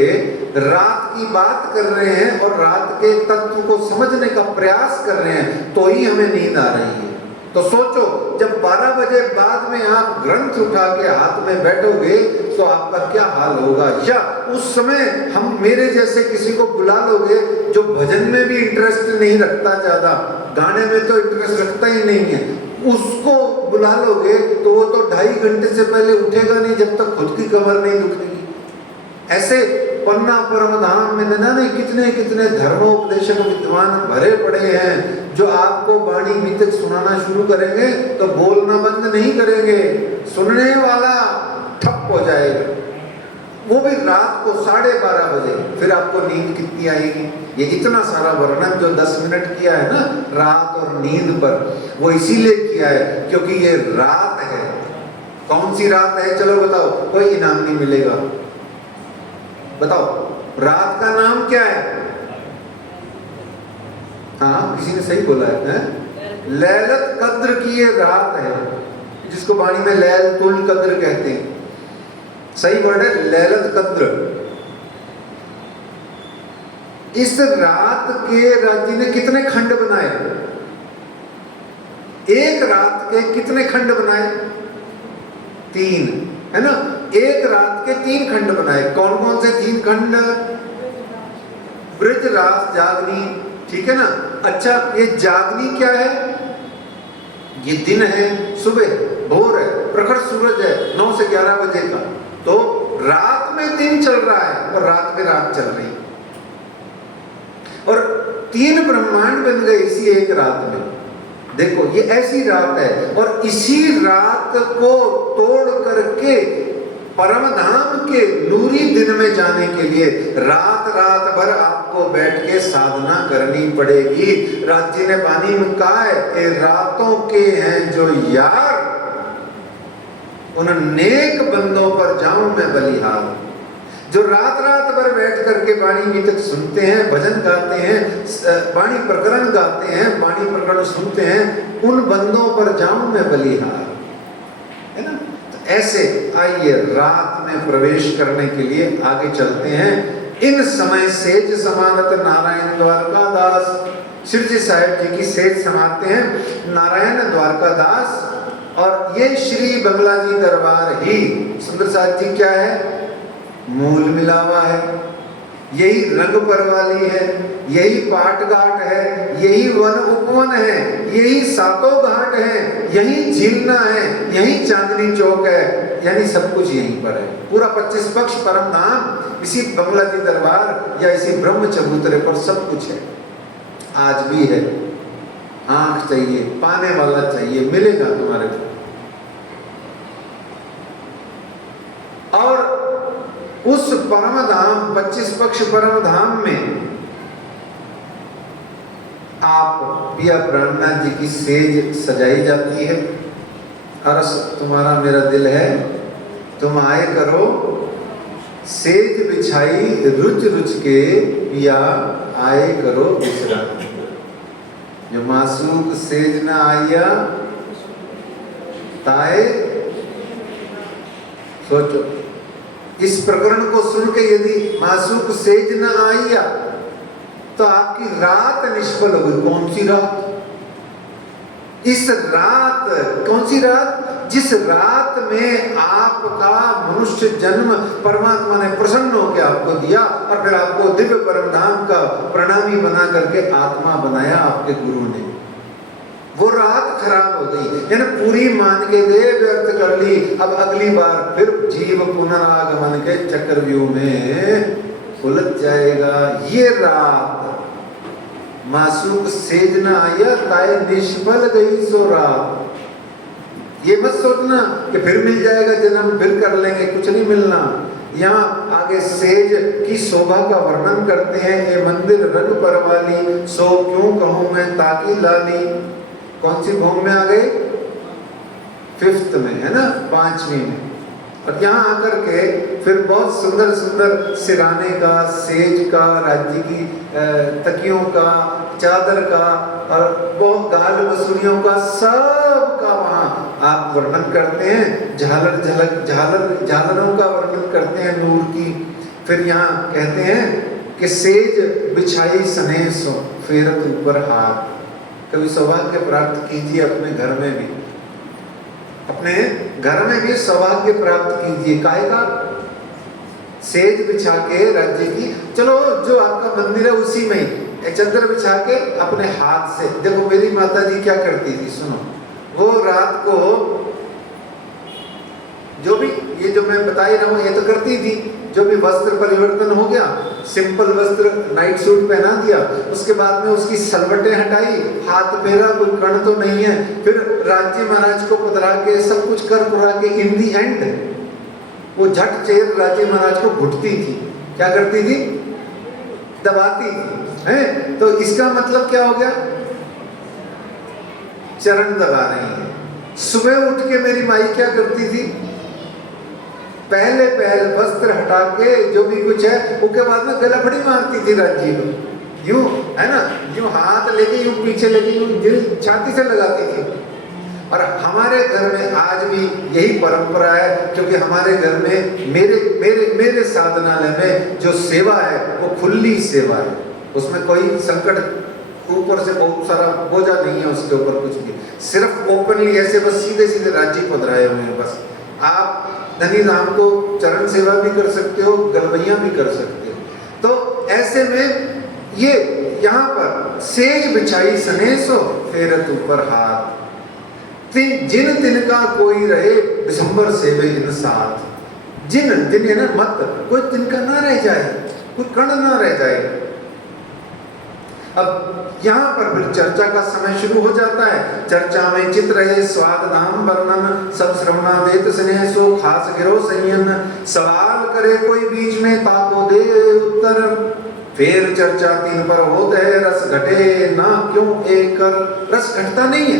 रात की बात कर रहे हैं और रात के तत्व को समझने का प्रयास कर रहे हैं, तो ही हमें नींद आ रही है। तो सोचो, जब 12 बजे बाद में आप ग्रंथ उठा के हाथ में बैठोगे तो आपका क्या हाल होगा। या उस समय हम मेरे जैसे किसी को बुला लोगे जो भजन में भी इंटरेस्ट नहीं रखता, ज्यादा गाने में तो इंटरेस्ट रखता ही नहीं है, उसको बुला लोगे तो वो तो 2.5 घंटे से पहले उठेगा नहीं जब तक खुद की कमर नहीं दुखेगी। ऐसे पन्ना परम धाम में न जाने कितने कितने धर्मोपदेशक विद्वान भरे पड़े हैं जो आपको वाणी बीतक सुनाना शुरू करेंगे तो बोलना बंद नहीं करेंगे, सुनने वाला ठप हो जाएगा, वो भी रात को 12:30 बजे। फिर आपको नींद कितनी आएगी। ये इतना सारा वर्णन जो 10 मिनट किया है ना रात और नींद पर, वो इसीलिए किया है क्योंकि ये रात है। कौन सी रात है, चलो बताओ, कोई इनाम नहीं मिलेगा, बताओ रात का नाम क्या है। हाँ, किसी ने सही बोला है? लैलत कद्र की ये रात है, जिसको वाणी में लैल तुल कद्र कहते हैं। सही वर्ड है लैलत कद्र। इस रात के राज्य ने कितने खंड बनाए? एक रात के कितने खंड बनाए? 3, है ना। एक रात के 3 खंड बनाए। कौन कौन से 3 खंड? ब्रज रास जागनी, ठीक है ना। अच्छा, ये जागनी क्या है? ये दिन है, सुबह भोर है, प्रखर सूरज है 9 से 11 बजे का, तो रात में दिन चल रहा है और रात में रात चल रही है। और 3 ब्रह्मांड बन गए इसी एक रात में। देखो, ये ऐसी रात है और इसी रात को तोड़ करके परम धाम के नूरी दिन में जाने के लिए रात भर आपको बैठ के साधना करनी पड़ेगी। राज जी ने पानी में कहा है कि रातों के हैं जो यार, उन नेक बंदों पर जाऊं मैं बलिहार। जो रात भर बैठ करके वाणी गीतक सुनते हैं, भजन गाते हैं, वाणी प्रकरण गाते हैं, वाणी प्रकरण सुनते हैं, उन बंदों पर जाऊं मैं बलिहार, है ना। तो ऐसे आइए रात में प्रवेश करने के लिए आगे चलते हैं। इन समय सेज समानत नारायण द्वारकादास, श्री जी साहेब जी की सेज समाते हैं नारायण द्वारकादास। और ये श्री बंगला जी दरबार ही सुंदर साथ जी क्या है? मूल मिलावा है, यही रंग परवाली है, यही पाट घाट है, यही वन उपवन है, यही सातों घाट है, यही झीलना है, यही चांदनी चौक है, यानी सब कुछ यहीं पर है। पूरा 25 पक्ष परम धाम इसी बंगला जी दरबार या इसी ब्रह्म चबूतरे पर सब कुछ है। आज भी है। आंख चाहिए, पाने वाला चाहिए, मिलेगा तुम्हारे को। और उस परम धाम 25 पक्ष परम धाम में आप पिया प्राणनाथ जी की सेज सजाई जाती है। अरस तुम्हारा मेरा दिल है, तुम आए करो सेज बिछाई रुच रुच के, पिया आए करो विश्राम। जो मासूक सेज न आया ताए, सोचो इस प्रकरण को सुन के यदि मासूक सेज न आया तो आपकी रात निष्फल होगी। कौन सी रात? इस रात, कौन सी रात? जिस रात में आपका मनुष्य जन्म परमात्मा ने प्रसन्न होकर आपको दिया और फिर आपको दिव्य परम धाम का प्रणामी बना करके आत्मा बनाया आपके गुरु ने, वो रात खराब हो गई, यानी पूरी मान के दे व्यर्थ कर ली। अब अगली बार फिर जीव पुनरागमन के चक्रव्यूह में उलझ जाएगा। ये रात मासूक सेज न आया ताए निष्फल गई सो रात। ये मत सोचना कि फिर मिल जाएगा जन्म, फिर कर लेंगे, कुछ नहीं मिलना। यहाँ आगे सेज की शोभा का वर्णन करते हैं। ये मंदिर रंग परवाली, सो क्यों कहूं मैं ताकि लाली। कौन सी भूमि में आ गए? 5th में, है ना, 5वीं में। और यहाँ आकर के फिर बहुत सुंदर सुंदर सिराने का, सेज का, राज्य की तकियों का, चादर का और बहुत गाल बसुरियों का, सब का वहाँ आप वर्णन करते हैं, झालरों का वर्णन करते हैं नूर की। फिर यहाँ कहते हैं कि सेज बिछाई सने सो फेरत ऊपर हाथ। कभी सौभाग्य प्राप्त कीजिए अपने घर में भी, अपने घर में भी सौभाग्य प्राप्त कीजिए। काहे का? सेज बिछा के राज्य की, चलो जो आपका मंदिर है उसी में एक चद्दर बिछा के अपने हाथ से। देखो मेरी माता जी क्या करती थी, सुनो। वो रात को जो भी ये जो मैं बता ही रहा हूँ ये तो करती थी। जो भी वस्त्र परिवर्तन हो गया, सिंपल वस्त्र नाइट सूट पहना दिया, उसके बाद में उसकी सलवटें हटाई, हाथ फेरा, कोई कण तो नहीं है। फिर राज्य महाराज को पधरा के सब कुछ कर पुरा के इन दी एंड वो झट चेर राज्य महाराज को घुटती थी। क्या करती थी? दबाती थी, है? तो इसका मतलब क्या हो गया? चरण दबा रही है। सुबह उठ के मेरी माई क्या करती थी? पहले वस्त्र हटा के जो भी कुछ है उसके बाद में गलाफड़ी मारती थी राज्य को, यूं, है ना, यूं हाथ लेके यूं पीछे लेके यूं दिल छाती से लगाती थी। और हमारे घर में आज भी यही परंपरा है, क्योंकि हमारे घर में मेरे साधनालय में जो सेवा है वो खुली सेवा है। उसमें कोई संकट ऊपर से बहुत सारा बोझा नहीं है उसके ऊपर कुछ भी, सिर्फ ओपनली ऐसे बस सीधे सीधे राज्य पधराए हुए हैं। बस आप धनी राम को चरण सेवा भी कर सकते हो, गलवैया भी कर सकते हो। तो ऐसे में ये यहाँ पर सेज बिछाई सनेसो फेरत ऊपर हाथ, जिन तिनका कोई रहे दिसंबर से वे इन साथ। जिन है ना, मत कोई तिनका ना रह जाए, कोई कण ना रह जाए। अब यहाँ पर फिर चर्चा का समय शुरू हो जाता है। चर्चा में चित रहे स्वाद नाम वर्णन, सब श्रवणा देत स्नेह सो खास गिरो संयन। सवाल करे कोई बीच में ताको दे उत्तर, फिर चर्चा तीन पर होत है रस घटे ना क्यों एक कर। रस घटता नहीं है।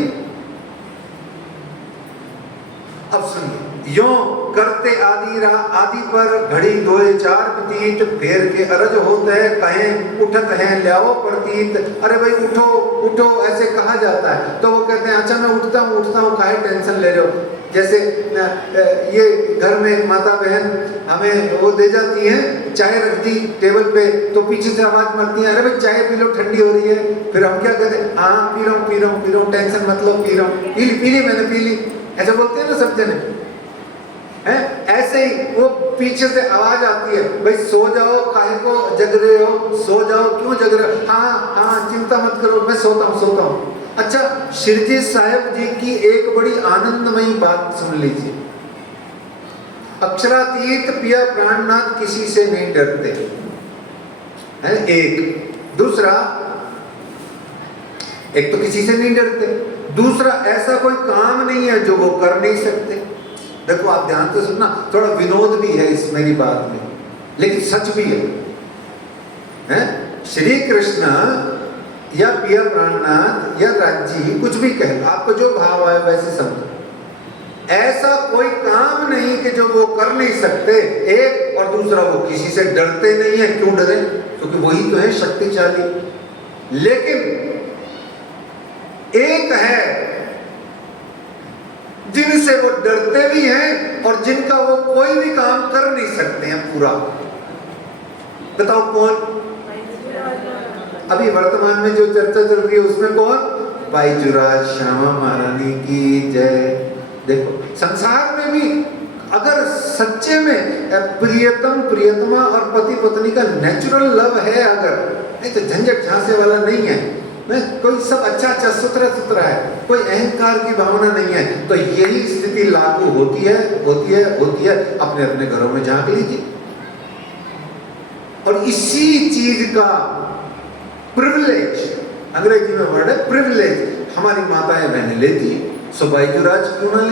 अब सुनिए, यो करते आदि रहा आदि पर घड़ी दोए चार प्रतीत, फेर के अरज होते है कहें उठत है ल्याओ प्रतीत। अरे भाई उठो उठो ऐसे कहा जाता है, तो वो कहते हैं अच्छा मैं उठता हूँ काहे टेंशन ले रहे हो। जैसे ये घर में माता बहन हमें वो दे जाती है, चाय रख दी टेबल पे, तो पीछे से आवाज मारती है अरे भाई चाय पी लो ठंडी हो रही है। फिर हम क्या कहते हैं, हाँ पी रहा हूँ टेंशन मतलब पी रहा हूँ, पी ली मैंने पी ली, ऐसे बोलते हैं ना सब जने हैं। ऐसे ही वो पीछे से आवाज आती है, भाई सो जाओ काहे को जग रहे हो, सो जाओ क्यों जग रहे हो, हाँ चिंता मत करो मैं सोता हूँ। अच्छा, शिरजी साहब जी की एक बड़ी आनंदमयी बात सुन लीजिए। अक्षरातीत पिया प्राणनाथ किसी से नहीं डरते है। एक दूसरा, एक तो किसी से नहीं डरते, दूसरा ऐसा कोई काम नहीं है जो वो कर नहीं सकते। देखो आप ध्यान से सुनना, थोड़ा विनोद भी है इस मेरी बात में, लेकिन सच भी है? श्री कृष्ण या पिया प्राणनाथ या राज्य कुछ भी कहे, आपको जो भाव आए वैसे समझो। ऐसा कोई काम नहीं कि जो वो कर नहीं सकते। एक और दूसरा, वो किसी से डरते नहीं है। क्यों डरे? क्योंकि वही तो है शक्तिशाली। लेकिन एक है जिनसे वो डरते भी हैं और जिनका वो कोई भी काम कर नहीं सकते हैं पूरा। बताओ कौन? अभी वर्तमान में जो चर्चा चल रही है उसमें कौन? बाईजुराज श्यामा महारानी की जय। देखो संसार में भी अगर सच्चे में प्रियतमा और पति पत्नी का नेचुरल लव है, अगर नहीं तो झंझट झांसे वाला नहीं है, कोई सब अच्छा सुथरा है, कोई अहंकार की भावना नहीं है, तो यही स्थिति लागू होती है। अपने अपने घरों में झांक लीजिए। और इसी चीज का प्रिविलेज, अंग्रेजी में वर्ड है प्रिविलेज, हमारी माताएं बहनें लेती है। सो बाईजुराज क्यों ना ले?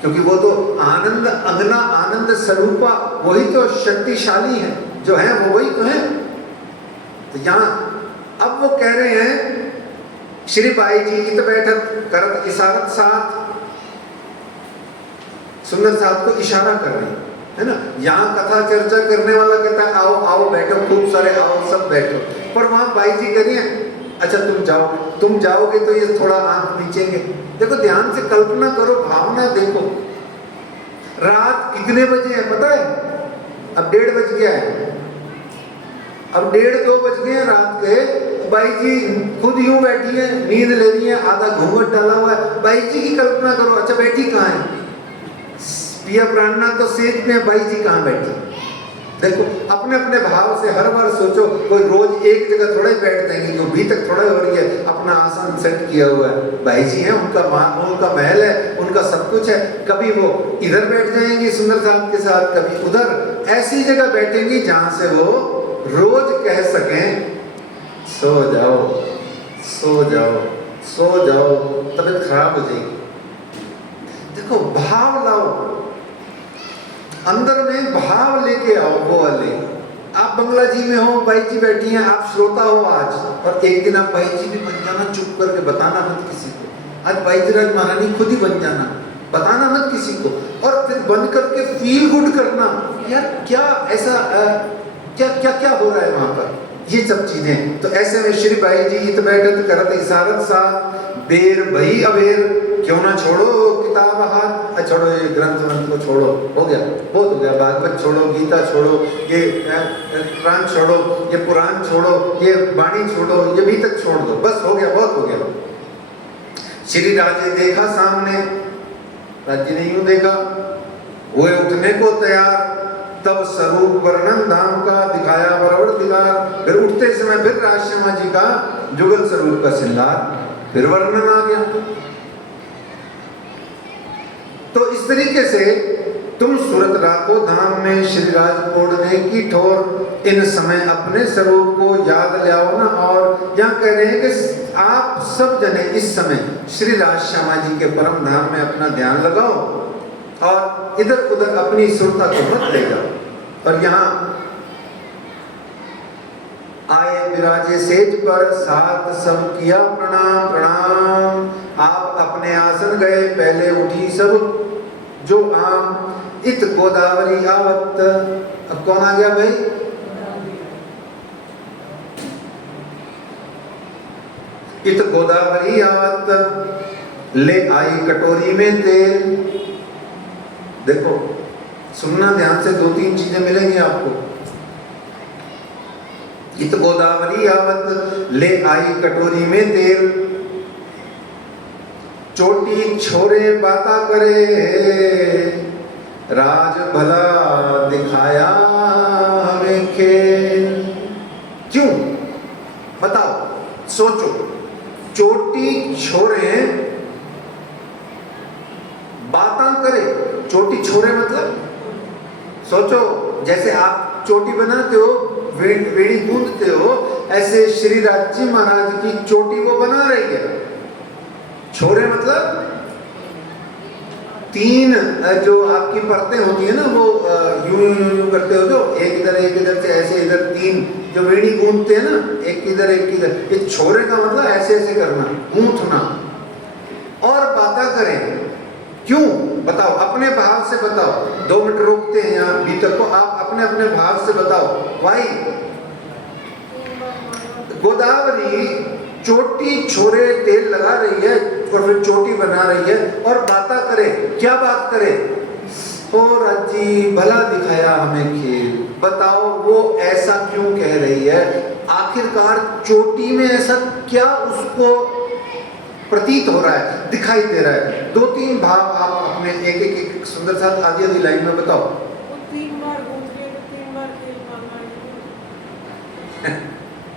क्योंकि वो तो आनंद अंगना, आनंद स्वरूपा, वही तो शक्तिशाली है, जो है वो वही तो है। तो यहाँ अब वो कह रहे हैं श्री बाई जी इत बैठक करत इशारत साथ, सुंदर साथ को इशारा कर रहे है ना। यहाँ कथा चर्चा करने वाला कहता है आओ आओ बैठो, खूब सारे आओ सब बैठो, पर वहां बाई जी कह रही है अच्छा तुम जाओगे तो ये थोड़ा आंख पीछेंगे। देखो ध्यान से कल्पना करो, भावना देखो। रात कितने बजे है पता है? अब 1:30 बज गया है, अब 1:30-2 बज गए हैं रात के। बाई जी खुद यूं बैठी है, नींद ले रही है, आधा घूंघट डाला हुआ है। बाई जी की कल्पना करो, अच्छा बैठी कहाँ है? पिया प्राणनाथ तो सेज में, बाई जी कहाँ बैठी? देखो अपने अपने भाव से हर बार सोचो। कोई रोज एक जगह थोड़ा ही बैठ देंगे, जो भी तक थोड़ा हो रही है, अपना आसन सेट किया हुआ है। भाई जी हैं, उनका महल है, उनका सब कुछ है। कभी वो इधर बैठ जाएंगी सुंदर साहब के साथ, कभी उधर, ऐसी जगह बैठेंगी जहां से वो रोज कह सकें सो जाओ सो जाओ सो जाओ, तबीयत खराब हो जाएगी। देखो भाव लाओ, अंदर में भाव लेके आओ वो वाले। आप बंगला जी में हो, बाई जी बैठी हैं, आप श्रोता हो आज, और एक दिन आप बाई जी भी बन जाना, चुप करके बताना मत किसी को। आज बाई जी राज महारानी खुद ही बन जाना, बताना मत किसी को, और फिर बन करके फील गुड करना। यार क्या ऐसा क्या क्या क्या हो रहा है वहां पर, ये सब चीजें। तो ऐसे में श्री बाई जी इत बैठत करत इशारत सा, बेर भई अबेर क्यों ना छोड़ो किताब हाथ। छोड़ो ये ग्रंथ वंथ को छोड़ो, हो गया बहुत हो गया। भागवत छोड़ो, गीता छोड़ो, ये कुरान छोड़ो, ये पुराण छोड़ो, ये वाणी छोड़ो, ये भी तक छोड़ दो, बस हो गया, बहुत हो गया। श्री राजे देखा सामने, राज्य ने यूं देखा, वो उठने को तैयार, तब स्वरूप वर्णन धाम का दिखाया बराबर दिखाया। फिर उठते समय फिर राजशर्मा जी का जुगल स्वरूप का श्रृंगार फिर वर्णन आ गया। तो इस तरीके से तुम सूरत राखो धाम में श्री राज कोड़ने की ठोर, इन समय अपने स्वरूप को याद ले आओ ना। और यहाँ कह रहे हैं कि आप सब जने इस समय श्री राज श्यामा जी के परम धाम में अपना ध्यान लगाओ और इधर उधर अपनी सुरता को मत ले जाओ। और यहाँ आए विराजे सेज पर, साथ सब किया प्रणाम प्रणाम। आप अपने आसन गए, पहले उठी सब जो आम। इत गोदावरी आवत, अब कौन आ गया भाई? इत गोदावरी आवत, ले आई कटोरी में तेल। देखो सुनना ध्यान से, 2-3 चीजें मिलेंगी आपको। इत गोदावरी आवत, ले आई कटोरी में तेल, चोटी छोरे बाता करे, राज भला दिखाया हमें खेल। क्यों बताओ, सोचो। चोटी छोरे बाता करे, चोटी छोरे मतलब सोचो, जैसे आप चोटी बनाते हो, वेड़ी गूंदते हो, ऐसे श्री राज जी महाराज की चोटी वो बना रही है। छोरे मतलब 3 जो आपकी परतें होती है ना, वो यूं करते हो, जो एक इधर से ऐसे, इधर 3 जो वेड़ी गूंदते हैं ना, एक इधर एक इधर। ये छोरे का मतलब ऐसे ऐसे करना, गूंथना। और बातें करें क्यों बताओ, अपने भाव से बताओ। 2 मिनट रोकते हैं यहाँ भीतर को, आप अपने अपने भाव से बताओ। भाई गोदावरी चोटी छोरे तेल लगा रही है और फिर चोटी बना रही है और बात करे, क्या बात करे? ओ राजी भला दिखाया हमें खेल। बताओ वो ऐसा क्यों कह रही है? आखिरकार चोटी में ऐसा क्या उसको प्रतीत हो रहा है, दिखाई दे रहा है? 2-3 भाव आप अपने एक एक सुंदर साथ आधी लाइन में बताओ। 3 बार घूम गए, 3 बार खेल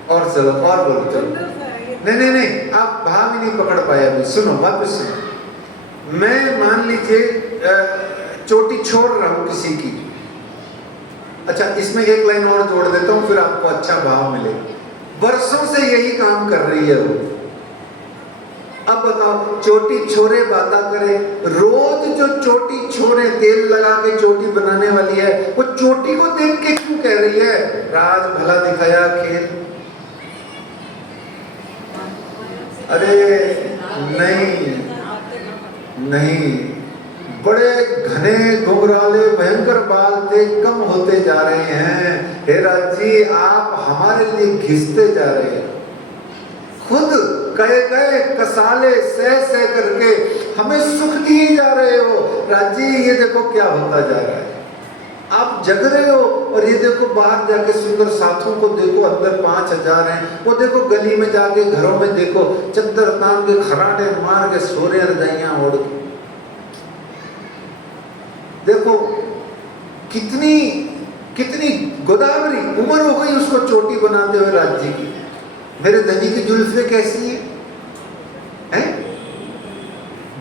और चलो और बोलो, चलो। नहीं, आप भाव ही नहीं पकड़ पाए अभी। सुनो, वापस सुनो। मैं मान लीजिए चोटी छोड़ रहा हूं किसी की। अच्छा, इसमें एक लाइन और जोड़ देता हूं, फिर आपको अच्छा भाव मिलेगा। वर्षों से यही काम कर रही है वो। अब बताओ, चोटी छोरे बाता करे, रोज जो चोटी छोरे तेल लगा के चोटी बनाने वाली है, वो चोटी को देख के क्यों कह रही है राज भला दिखाया खेल? अरे नहीं, बड़े घने घुंघराले भयंकर बाल थे, कम होते जा रहे हैं। हे राज जी, आप हमारे लिए घिसते जा रहे हैं। खुद कहे कसाले सह करके हमें सुख दिए जा रहे हो। राजी ये देखो क्या होता जा रहा है, आप जग रहे हो और ये देखो बाहर जाके सुंदर साथों को देखो, अंदर 5000 हैं, वो देखो गली में जाके घरों में देखो चद्दर तान के खराटे मार के सो रहे, रजाइयां ओढ़ के। देखो कितनी कितनी गोदावरी उम्र हो गई उसको चोटी बनाते हुए राज्य की। मेरे धनी की जुल्फे कैसी हैं?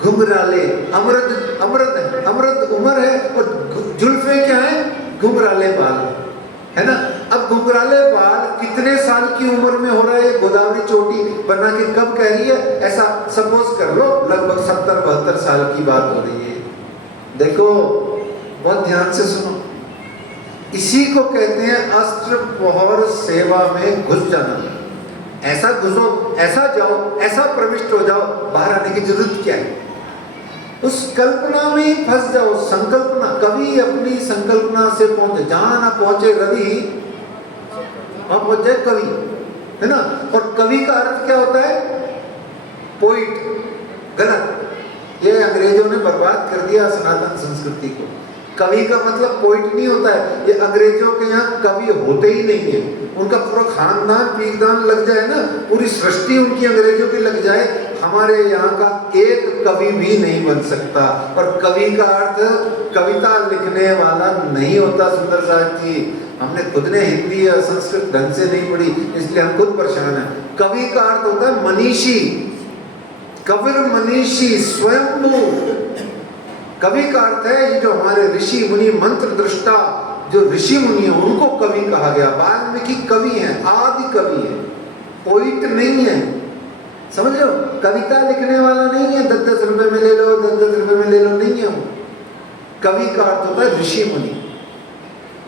घुंघराले, अमृत अमृत अमृत उम्र है और जुल्फे क्या है? घुंघराले बाल, है ना। अब घुंघराले बाल कितने साल की उम्र में हो रहा है? गोदावरी चोटी बना के कब कह रही है? ऐसा सपोज कर लो लगभग 70-72 साल की बात हो रही है। देखो बहुत ध्यान से सुनो, इसी को कहते हैं अष्टप्रहर सेवा में घुस जाना। ऐसा घुसो, ऐसा जाओ, ऐसा प्रविष्ट हो जाओ, बाहर आने की जरूरत क्या है? उस कल्पना में ही फंस जाओ। संकल्पना, कवि अपनी संकल्पना से पहुंचे, जहां ना पहुंचे रवि वहां पहुंच जाए कवि, है ना। और कवि का अर्थ क्या होता है? पोइट। गलत, ये अंग्रेजों ने बर्बाद कर दिया सनातन संस्कृति को। कवि का मतलब पोइट नहीं होता है। ये अंग्रेजों के यहाँ कवि होते ही नहीं है। उनका पूरा खानदान पीरदान लग जाए ना, पूरी सृष्टि उनकी अंग्रेजों की लग जाए, हमारे यहाँ का एक कवि भी नहीं बन सकता। और कवि का अर्थ कविता लिखने वाला नहीं होता। सुंदर साहब जी, हमने खुद ने हिंदी या संस्कृत ढंग से नहीं पढ़ी, इसलिए हम खुद परेशान हैं। कवि का अर्थ होता है मनीषी, कविर मनीषी, स्वयंभू। कवि का अर्थ है ये जो हमारे ऋषि मुनि मंत्र दृष्टा जो ऋषि मुनि है उनको कवि कहा गया। वाल्मीकि कवि हैं, आदि कवि है, पोइट नहीं है। समझ लो, कविता लिखने वाला नहीं है, 10-10 रुपए में ले लो, 10-10 रुपए में ले लो, नहीं है वो। कवि का अर्थ होता है ऋषि मुनि,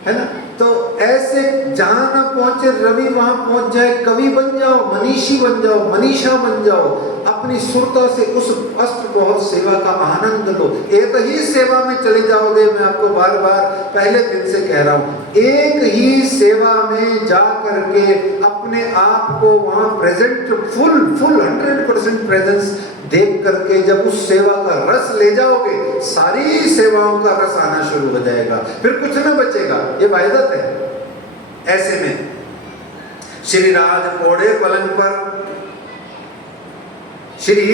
है ना। तो ऐसे जहां ना पहुंचे रवि वहां पहुंच जाए, कवि बन जाओ, मनीषी बन जाओ, मनीषा बन जाओ। अपनी सुरता से उस अष्टप्रहर सेवा का आनंद लो। एक ही सेवा में चले जाओगे। मैं आपको बार बार पहले दिन से कह रहा हूं, एक ही सेवा में जा करके अपने आप को वहां प्रेजेंट, फुल 100% प्रेजेंस देख करके जब उस सेवा का रस ले जाओगे, सारी सेवाओं का रस आना शुरू हो जाएगा, फिर कुछ ना बचेगा। ये वायदत है। ऐसे में श्री राज पौड़े पलंग पर, श्री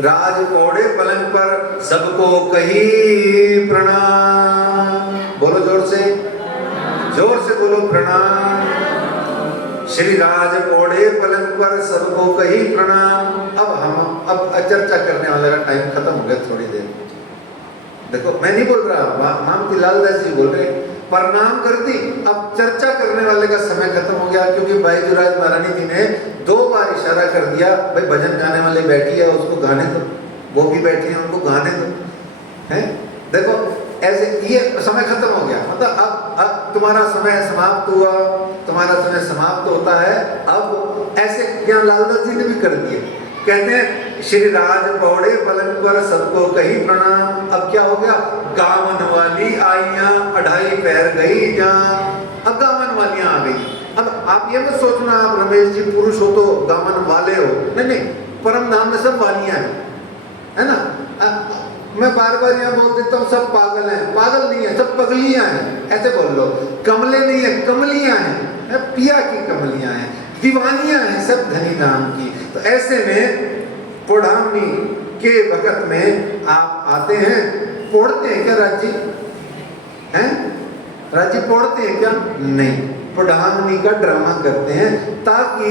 राज पौड़े पलंग पर सबको कही प्रणाम। बोलो जोर से बोलो प्रणाम। श्री राज पौड़े पलंग पर सबको कही प्रणाम। अब चर्चा करने वाले का टाइम खत्म हो गया थोड़ी देर। देखो मैं नहीं बोल रहा, मामती लाल दास जी बोल रहे, प्रणाम कर दी। अब चर्चा करने वाले का समय खत्म हो गया, क्योंकि भाई जुराज महारानी जी ने 2 बार इशारा कर दिया, भाई भजन गाने वाले बैठी है उसको गाने दो, वो भी बैठी है उनको गाने दो, है। देखो ऐसे ये समय खत्म हो गया, मतलब अब तुम्हारा समय समाप्त हुआ, तुम्हारा समय समाप्त होता है। अब ऐसे क्या लालदास जी ने भी कर दिए, कहते हैं श्री राज पौड़े पलंग पर सबको कही प्रणाम। अब क्या हो गया? गावन वाली आइयां 2.5 पैर गई जहां। अब गावन वालियां आ गई। अब आप ये मत सोचना आप रमेश जी पुरुष हो तो गावन वाले हो, नहीं, परम धाम में सब वालियां हैं, है ना। मैं बार बार यहाँ बोल देता हूँ सब पागल हैं, पागल नहीं है, सब पगलियां हैं, ऐसे बोल लो। कमले नहीं है, कमलियां हैं, पिया की कमलियां हैं, दीवानियां हैं सब धनी नाम की। तो ऐसे में पौड़ावनी के वक्त में आप आते हैं, पौड़ते हैं क्या राजी? हैं राजी पौड़ते हैं क्या? नहीं, पौड़ावनी का ड्रामा करते हैं ताकि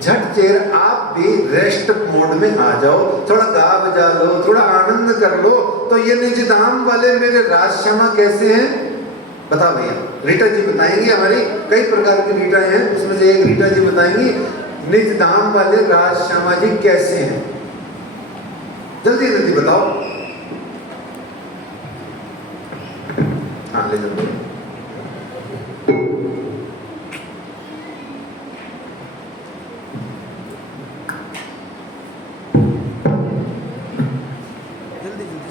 झटचेर आप भी रेस्ट मोड में आ जाओ, थोड़ा गा बजा लो, थोड़ा आनंद कर लो। तो ये निजधाम वाले मेरे राजश्यामा कैसे हैं बताओ भैया? रीटा जी बताएंगे, हमारी कई प्रकार की रीटा हैं, उसमें से एक रीटा जी बताएंगी निजधाम वाले राजश्यामा जी कैसे हैं। जल्दी जल्दी बताओ। हाँ ले जाओ।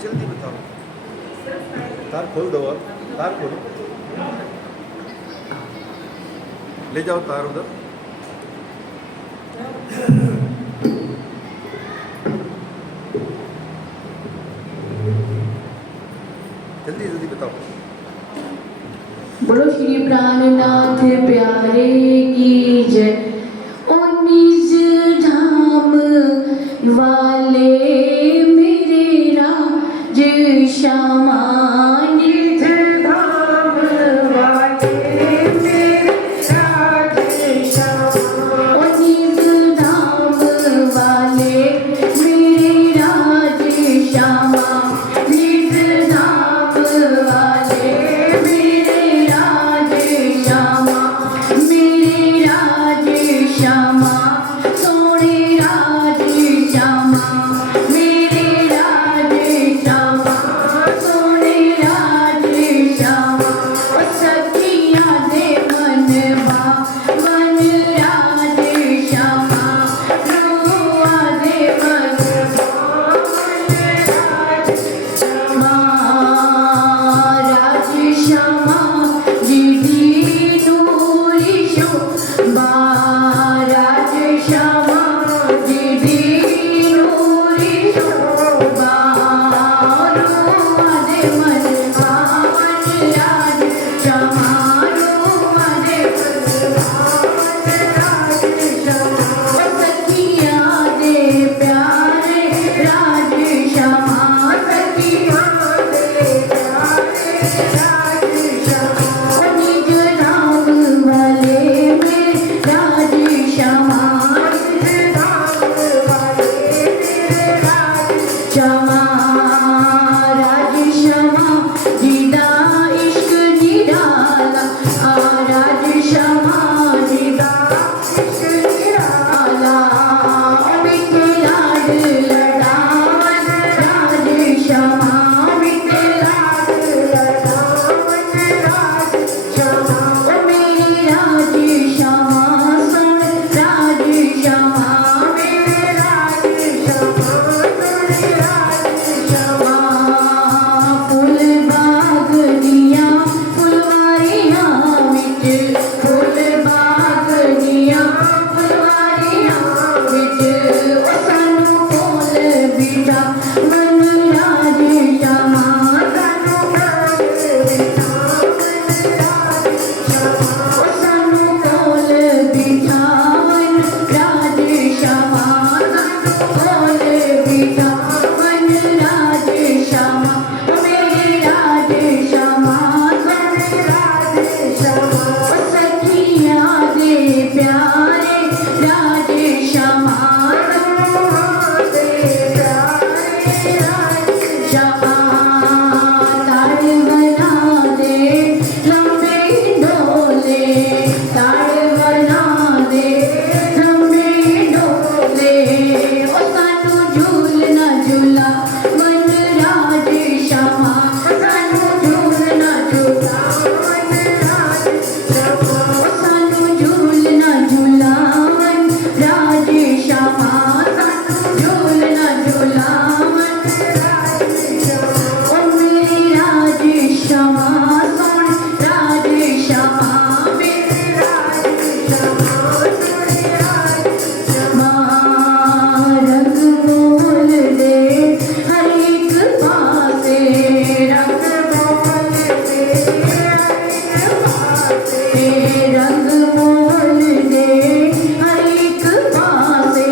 जल्दी बताओ। तार खोल दो, और तार खोलो, ले जाओ तार उधर। प्राणनाथ प्यारे की जय। ओ निज धाम वाले मेरे राज श्यामा, निज धाम वाले मेरे राज श्यामा। ओ निज धाम वाले मेरे राज श्यामा, निज धाम वाले मेरे राज श्यामा, मेरे राज श्यामा, सोने राज श्यामा, मेरे राज श्यामा, सोने राज श्यामा। ओ सखिया दे मनवा मन राज श्यामा, रुआ दे मनवा मन राज श्यामा। राज श्यामा जी नूरी शोभा, राज श्यामा जी नूरी शोभा। रुआ दे मनवा मन राज श्यामा, रुआ दे मनवा मन राज श्यामा। ओ सखिया दे प्यारे राज श्यामा, सखिया दे प्यारे राज श्यामा। ओ निज धाम वाले मेरे राज श्यामा, निज धाम वाले मेरे राज श्यामा। राज श्यामा जीदा इश्क निराला, राज श्यामा जीदा इश्क निराला। मिठे लाड लडावन राज श्यामा, मिठे लाड लडावन राज श्यामा। ओ मेरे राज श्यामा सुन राज श्यामा, मेरे राज श्यामा सुन राज श्यामा। फूल बाग दिया फुलवारियां विच, फूल बाग दिया फुलवारियां विच। ओ सानू कोल बिठा मन राज श्यामा, सानू कोल बिठा मन राज श्यामा। ओ सानू कोल बिठा मन राज श्यामा, सानू कोल बिठा मन राज श्यामा। ओ मेरे राज श्यामा सुन राज श्यामा। ओ सखिया दे प्यारे राज श्यामा, रुआ दे प्यारे राज श्यामा। ताड़ बना दे लंबे डोले, ताड़ बना दे लंबे डोले। ओ सानू झूलना झूला मन राज श्यामा, सानू झूलना झूला मन राज श्यामा। ओ सानू झूलना झूला मन राज श्यामा, सानू झूलना झूला मन राज श्यामा। ओ मेरे राज श्यामा सुन राज श्यामा, मेरे राज श्यामा सुन राज श्यामा। रंग मोल दे हर एक पासे, रंग मोल दे हर एक पासे, रंग मोल दे हर एक पासे,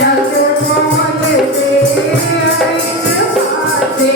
रंग मोल दे हर एक पासे।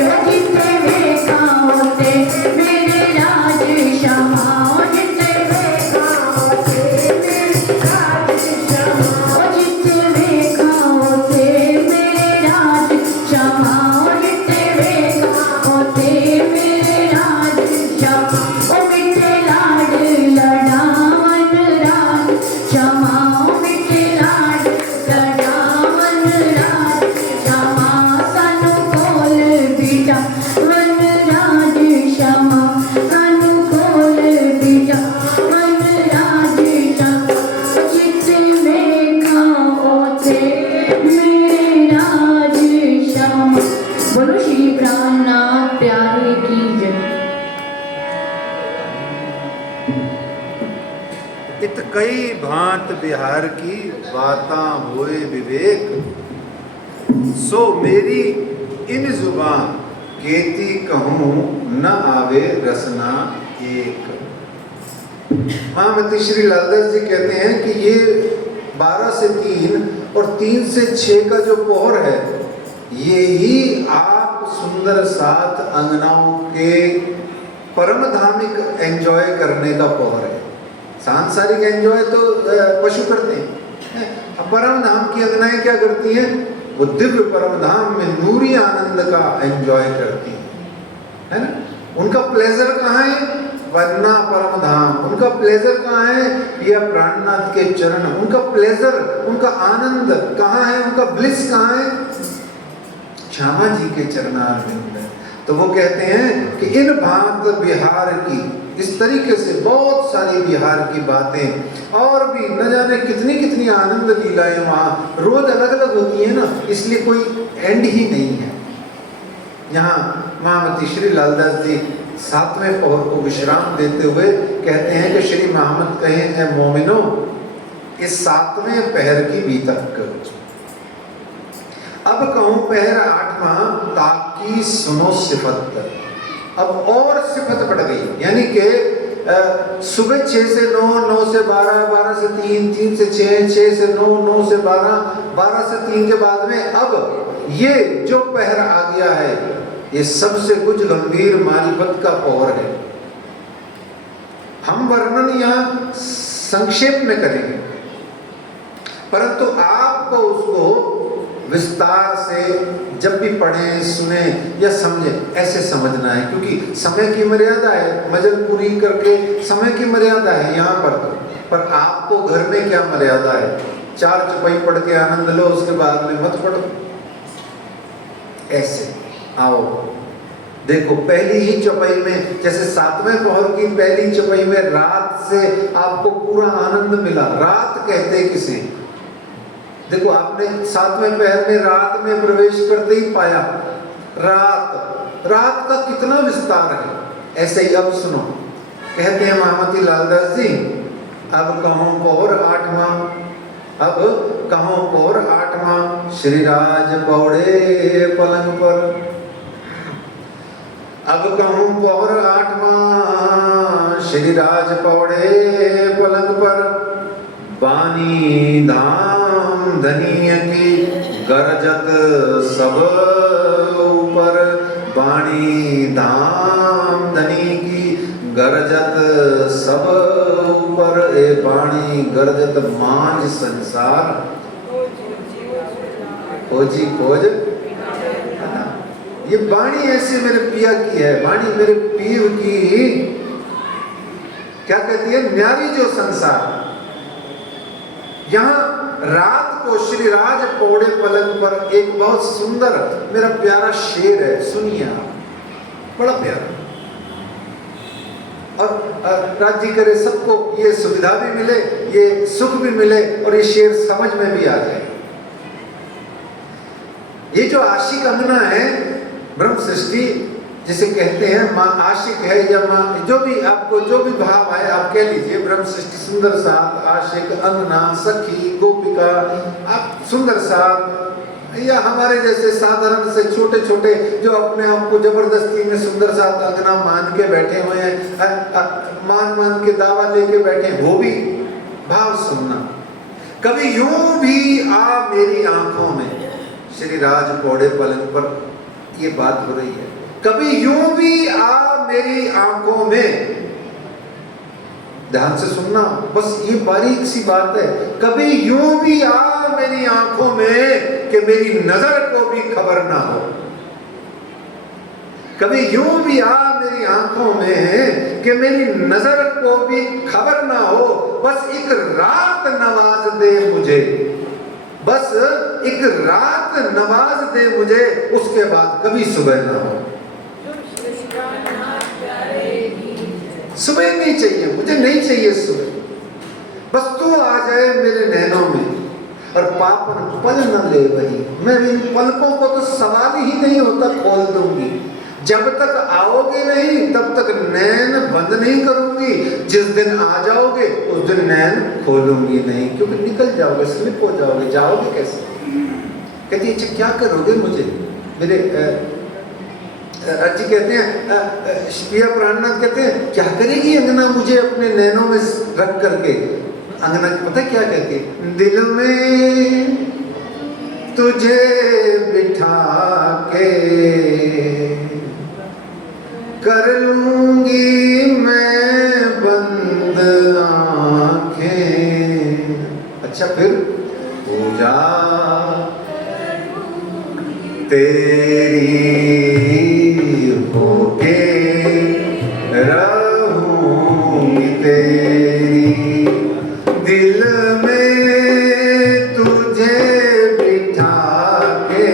ओ जिते वेखा होते मेरे राज श्यामा, ओ जिते वेखा होते मेरे राज श्यामा। ओ जिते वेखा होते मेरे राज श्यामा, ओ जिते वेखा होते मेरे राज श्यामा। ओ मिठे लाड लडावन राज श्यामा, ओ मिठे लाड लडावन राज श्यामा। सानू कोल बिठा मन राज श्यामा, सानू कोल बिठा मन राज श्यामा। ओ जिते वेखा होते मेरे राज श्यामा। बोलो श्री प्राणनाथ प्यारे की जय। इत कई भांत बिहार की बातां होए विवेक, सो मेरी इन जुबां केती कहूँ न आवे रसना एक। महामती श्री लालदास जी कहते हैं कि ये 12 से 3 और 3 से 6 का जो पहर है, ये ही आप सुंदर 7 अंगनाओं के परम धामिक एंजॉय करने का पहर है। सांसारिक एंजॉय तो पशु करते हैं, परम धाम की अंगनाएं क्या करती हैं? वो दिव्य परम धाम में नूरी आनंद का एंजॉय करती है ना। उनका प्लेजर कहाँ है? वरना परम धाम। उनका प्लेजर कहाँ है? यह प्राणनाथ के चरण। उनका प्लेजर, उनका आनंद कहाँ है? उनका ब्लिस कहाँ है? श्यामा जी के चरणारविंद है। तो वो कहते हैं कि इन भांत बिहार की, इस तरीके से बहुत सारी बिहार की बातें और भी न जाने कितनी कितनी आनंद लीलाएं वहाँ रोज अलग अलग होती है ना, इसलिए कोई एंड ही नहीं है। यहाँ महामती श्री लालदास जी 7वें पहर को विश्राम देते हुए कहते हैं कि श्री महामत कहें है मोमिनो, इस 7वें पहर की बीतक अब कहूं पहर 8वां ताकि सुनो सिफत। अब और सिफत बढ़ गई, यानी कि सुबह 6 से 9, 9 से 12, 12 से 3, 3 से 6, 6 से 9, 9 से 12, 12 से 3 के बाद में अब ये जो पहर आ गया है, ये सबसे कुछ गंभीर मारिफत का पहर है। हम वर्णन यहाँ संक्षेप में करेंगे, परंतु आपको उसको विस्तार से जब भी पढ़ें, सुने या समझें, ऐसे समझना है, क्योंकि समय की मर्यादा है। मजल पूरी करके समय की मर्यादा है यहाँ पर आपको घर में क्या मर्यादा है? 4 चौपाई पढ़ के आनंद लो, उसके बाद में मत पढ़ो। ऐसे आओ, देखो पहली ही चौपाई में, जैसे 7वें पहर की पहली चौपाई में रात से आपको पूरा आनंद मिला। रात कहते किसे? देखो आपने 7वें पहर में रात में प्रवेश करते ही पाया रात का कितना विस्तार है। ऐसे ही अब सुनो, कहते हैं महामती लालदास जी, अब कहूं पहर 8वां, अब कहूं पहर 8वां श्री राज पौड़े पलंग पर। अब कहूं पहर 8वां श्री राज पौड़े पलंग पर, बानी धाम धनिय की गरजत सब ऊपर। बाणी धाम धनी की गरजत सब ऊपर, ए बाणी गरजत मांझ संसार खोजी खोज। ये बाणी ऐसे मेरे पिया की है, बाणी मेरे पीर की क्या कहती है? न्यारी जो संसार। यहाँ रात को श्री राज पौड़े पलंग पर एक बहुत सुंदर मेरा प्यारा शेर है, सुनिए आप, बड़ा प्यारा। और राज जी करे सबको ये सुविधा भी मिले, ये सुख भी मिले और ये शेर समझ में भी आ जाए। ये जो आशिक अंगना है ब्रह्म सृष्टि जिसे कहते हैं, माँ आशिक है या माँ, जो भी आपको जो भी भाव आए आप कह लीजिए। ब्रह्म सृष्टि सुंदर साथ, आशिक, अंगना, सखी, गोपिका, आप सुंदर साथ, या हमारे जैसे साधारण से छोटे छोटे जो अपने आप को जबरदस्ती में सुंदर साथ अंगना मान के बैठे हुए हैं, मान के दावा लेके बैठे, वो भी भाव सुनना। कभी यूं भी आ मेरी आंखों में, श्री राज पौड़े पलंग पर ये बात हो रही है। कभी यूं भी आ मेरी आंखों में, ध्यान से सुनना, बस ये बारीक सी बात है। कभी यूं भी आ मेरी आंखों में कि मेरी नजर को भी खबर ना हो। कभी यूं भी आ मेरी आंखों में कि मेरी नजर को भी खबर ना हो। बस एक रात नवाज दे मुझे, बस एक रात नवाज दे मुझे, उसके बाद कभी सुबह ना हो। सुबह नहीं चाहिए मुझे, नहीं चाहिए सुबह, बस तू आ जाए मेरे नैनों में और पापन पल न ले वही। मैं इन पलकों को तो सवाल ही नहीं होता खोल दूंगी। जब तक आओगे नहीं तब तक नैन बंद नहीं करूंगी। जिस दिन आ जाओगे उस दिन नैन खोलूंगी नहीं, क्योंकि निकल जाओगे, स्लिप हो जाओगे, जाओगे कैसे? कहती अच्छा क्या करोगे मुझे? मेरे अजी कहते हैं पिया प्राणनाथ कहते हैं क्या करेगी अंगना मुझे अपने नैनों में रख करके। अंगना पता क्या कहती है, दिल में तुझे बिठा के कर लूंगी मैं बंद आंखें। अच्छा फिर पूजा तेरी होके रहूंगी तेरी, दिल में तुझे बिठा के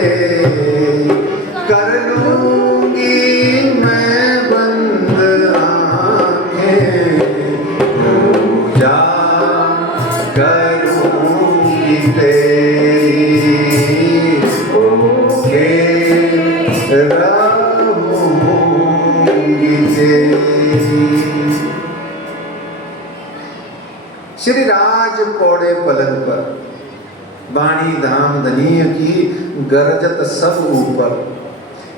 कर लूंगी मैं बंद आंखें। पूजा करूंगी तेरी होके रहूंगी तेरी। श्री राज पौड़े पलंग पर बाणी धाम धनी की गरजत सब ऊपर।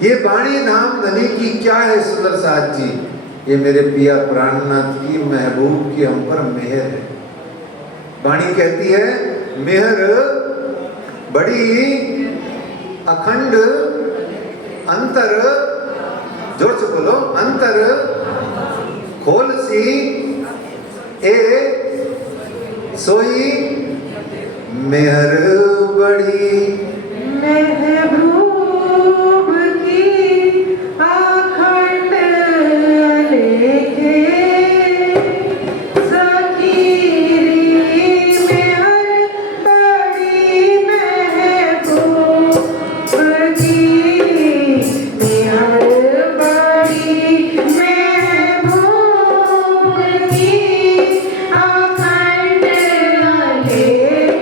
ये बाणी धाम धनी की क्या है सुंदर साथ जी, ये मेरे पिया प्राणनाथ की महबूब की हम पर मेहर है। बाणी कहती है मेहर बड़ी अखंड अंतर, जोर से बोलो, अंतर खोल सी ए सोई मेहर बड़ी। महबूब की अखंड लेके सकीरी मेहर बड़ी, महबूब की मेहर बड़ी, महबूब की अखंड लेके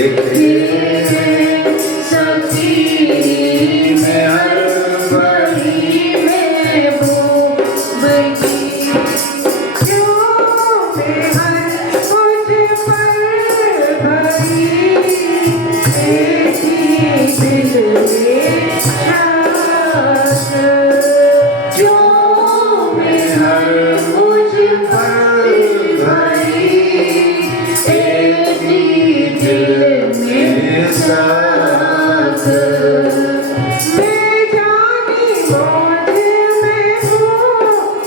देखे सखी में हर बड़ी महबूब की क्यों मैं हर मुझ पर भरी ऐसी दिल में आस जो मैं हर मुझ पर भरी ऐसी दिल में साथ मैं जानी मौज में हूँ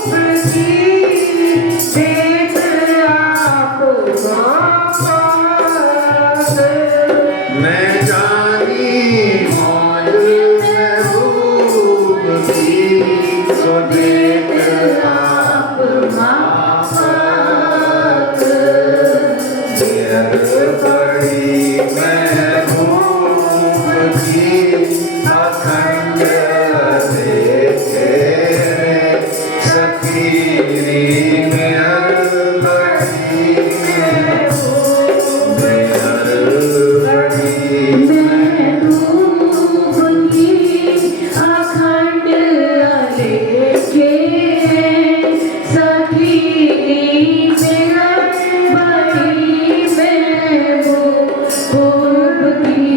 बसी देख आप वापस मैं जानी मौज महबूब की सो देख आप बड़ी महबूब की अखंड देखे सखी मेहर बड़ी मेहर बड़ी महबूब की अखंड लेके सखी मेरा बड़ी महबूब की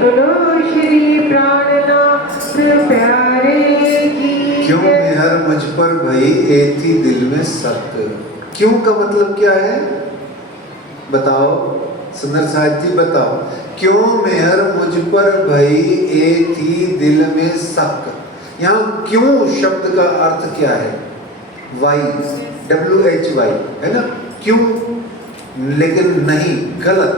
बोलो श्री प्राणनाथ प्यारे की क्यों मेहर मुझ पर भई एथी दिल में सक। क्यों का मतलब क्या है बताओ सुंदर साहित्य बताओ। क्यों मेहर मुझ पर भई एथी दिल में सक। यहाँ क्यों शब्द का अर्थ क्या है? वाई WHY है ना क्यों, लेकिन नहीं गलत।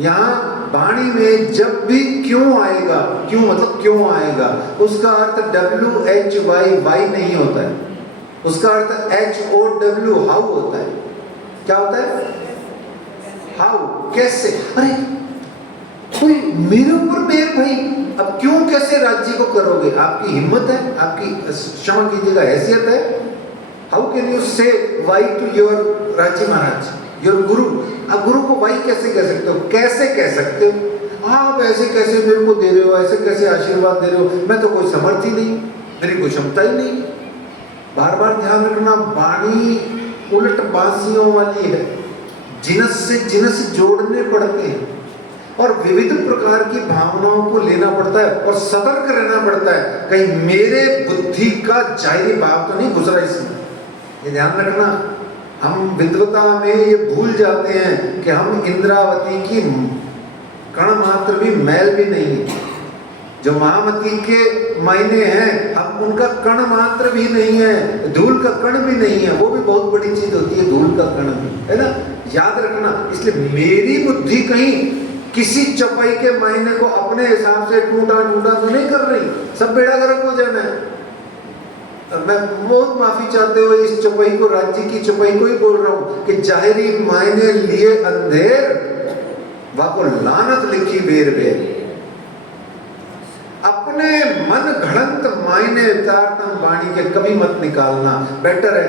यहाँ वाणी में जब भी क्यों आएगा, क्यों मतलब क्यों आएगा, उसका अर्थ WHY वाई नहीं होता है, उसका अर्थ HOW हाउ होता है। क्या होता है? हाउ, कैसे। अरे कोई मेरे ऊपर मेहर भाई, अब क्यों कैसे राज्य को करोगे? आपकी हिम्मत है, आपकी क्षमा कीजिएगा हैसियत है। हाउ कैन यू से वाई टू योर राज्य महाराज, योर गुरु। आप गुरु को वाई कैसे कह सकते हो? कैसे कह सकते हो आप? ऐसे कैसे मेरे को दे रहे हो, ऐसे कैसे आशीर्वाद दे रहे हो? मैं तो कोई समर्थ ही नहीं, मेरी कोई क्षमता ही नहीं। बार बार ध्यान रखना, वाणी उलट बांसियों वाली है, जिनस से जिनस जोड़ने पड़ते हैं और विविध प्रकार की भावनाओं को लेना पड़ता है और सतर्क रहना पड़ता है, कहीं मेरे बुद्धि का जाहिरी भाव तो नहीं गुजरा इसमें। ये ध्यान रखना। हम विद्वता में ये भूल जाते हैं कि हम इंद्रावती की कण मात्र भी मैल भी नहीं है। जो महामती के मायने हैं, हम उनका कण मात्र भी नहीं है, धूल का कण भी नहीं है। वो भी बहुत बड़ी चीज होती है, धूल का कण भी, है ना, याद रखना। इसलिए मेरी बुद्धि कहीं किसी चौपाई के मायने को अपने हिसाब से टूटा टूटा तो नहीं कर रही, सब बेड़ा गर्क हो जाना है। मैं बहुत माफी चाहते हुए इस चौपाई को, राज्य की चौपाई को ही बोल रहा हूं कि जाहिरी मायने लिए अंधेर वाको लानत लिखी बेर बेर। अपने मन घड़ंत मायने तारतम वाणी के कभी मत निकालना। बेटर है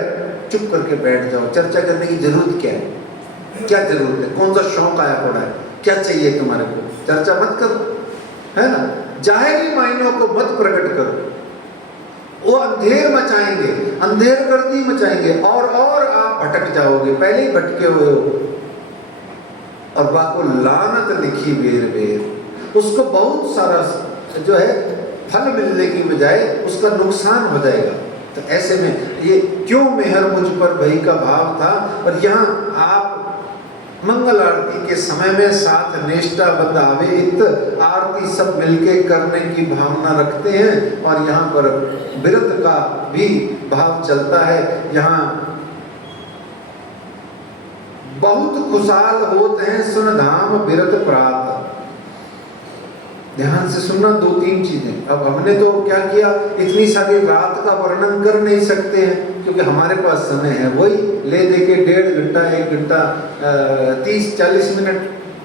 चुप करके बैठ जाओ। चर्चा करने की जरूरत क्या है? क्या जरूरत है? कौन सा शौक आया पड़ा है? क्या चाहिए तुम्हारे को? चर्चा मत करो, है ना। जाहिरी मायनों को मत प्रकट करो, वो अंधेर मचाएंगे, अंधेर गर्दी मचाएंगे और आप भटक जाओगे, पहले ही भटके हुए हो। और बाको लानत लिखी बेर बेर, उसको बहुत सारा जो है फल मिलने की बजाय उसका नुकसान हो जाएगा। तो ऐसे में ये क्यों मेहर मुझ पर भई का भाव था। और यहाँ आप मंगल आरती के समय में साथ निष्ठा बंद आवे इत आरती सब मिलके करने की भावना रखते हैं और यहाँ पर बिरत का भी भाव चलता है। यहाँ बहुत खुशहाल होते हैं सुन धाम बिरत प्रात। ध्यान से सुनना, दो तीन चीजें। अब हमने तो क्या किया, इतनी सारी रात का वर्णन कर नहीं सकते हैं क्योंकि हमारे पास समय है वही ले दे के 1.5 घंटा 1 घंटा 30-40 मिनट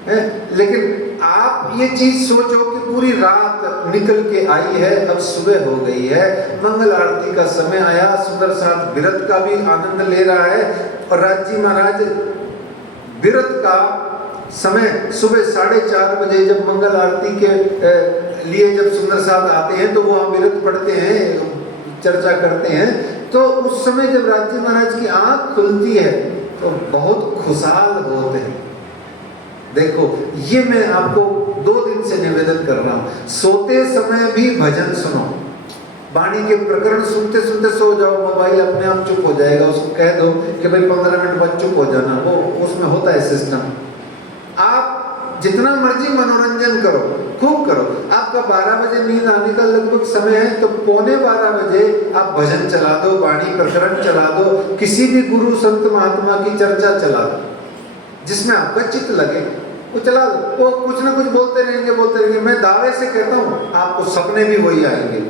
है। लेकिन आप ये चीज सोचो कि पूरी रात निकल के आई है, अब सुबह हो गई है, मंगल आरती का समय आया, सुंदर साथ बिरत का भी आनंद ले रहा है और राज्य महाराज बिरत का समय सुबह 4:30 बजे जब मंगल आरती के लिए जब सुंदर साहब आते हैं तो वो अमृत पढ़ते हैं, चर्चा करते हैं, तो उस समय जब राजी महाराज की आंख खुलती है तो बहुत खुशहाल होते हैं। देखो ये मैं आपको 2 दिन से निवेदन कर रहा हूं, सोते समय भी भजन सुनो। वाणी के प्रकरण सुनते सुनते सो जाओ, मोबाइल अपने आप चुप हो जाएगा, उसको कह दो कि भाई 15 मिनट बाद चुप हो जाना, वो उसमें होता है सिस्टम। आप जितना मर्जी मनोरंजन करो, खूब करो। आपका 12 बजे नींद आने का लगभग समय है तो 11:15 बजे आप भजन चला दो, वाणी प्रकरण चला दो, किसी भी गुरु संत महात्मा की चर्चा चला दो, जिसमें आपका चित्त लगे वो चला दो। वो कुछ ना कुछ बोलते रहेंगे। मैं दावे से कहता हूँ आपको सपने भी वही आएंगे।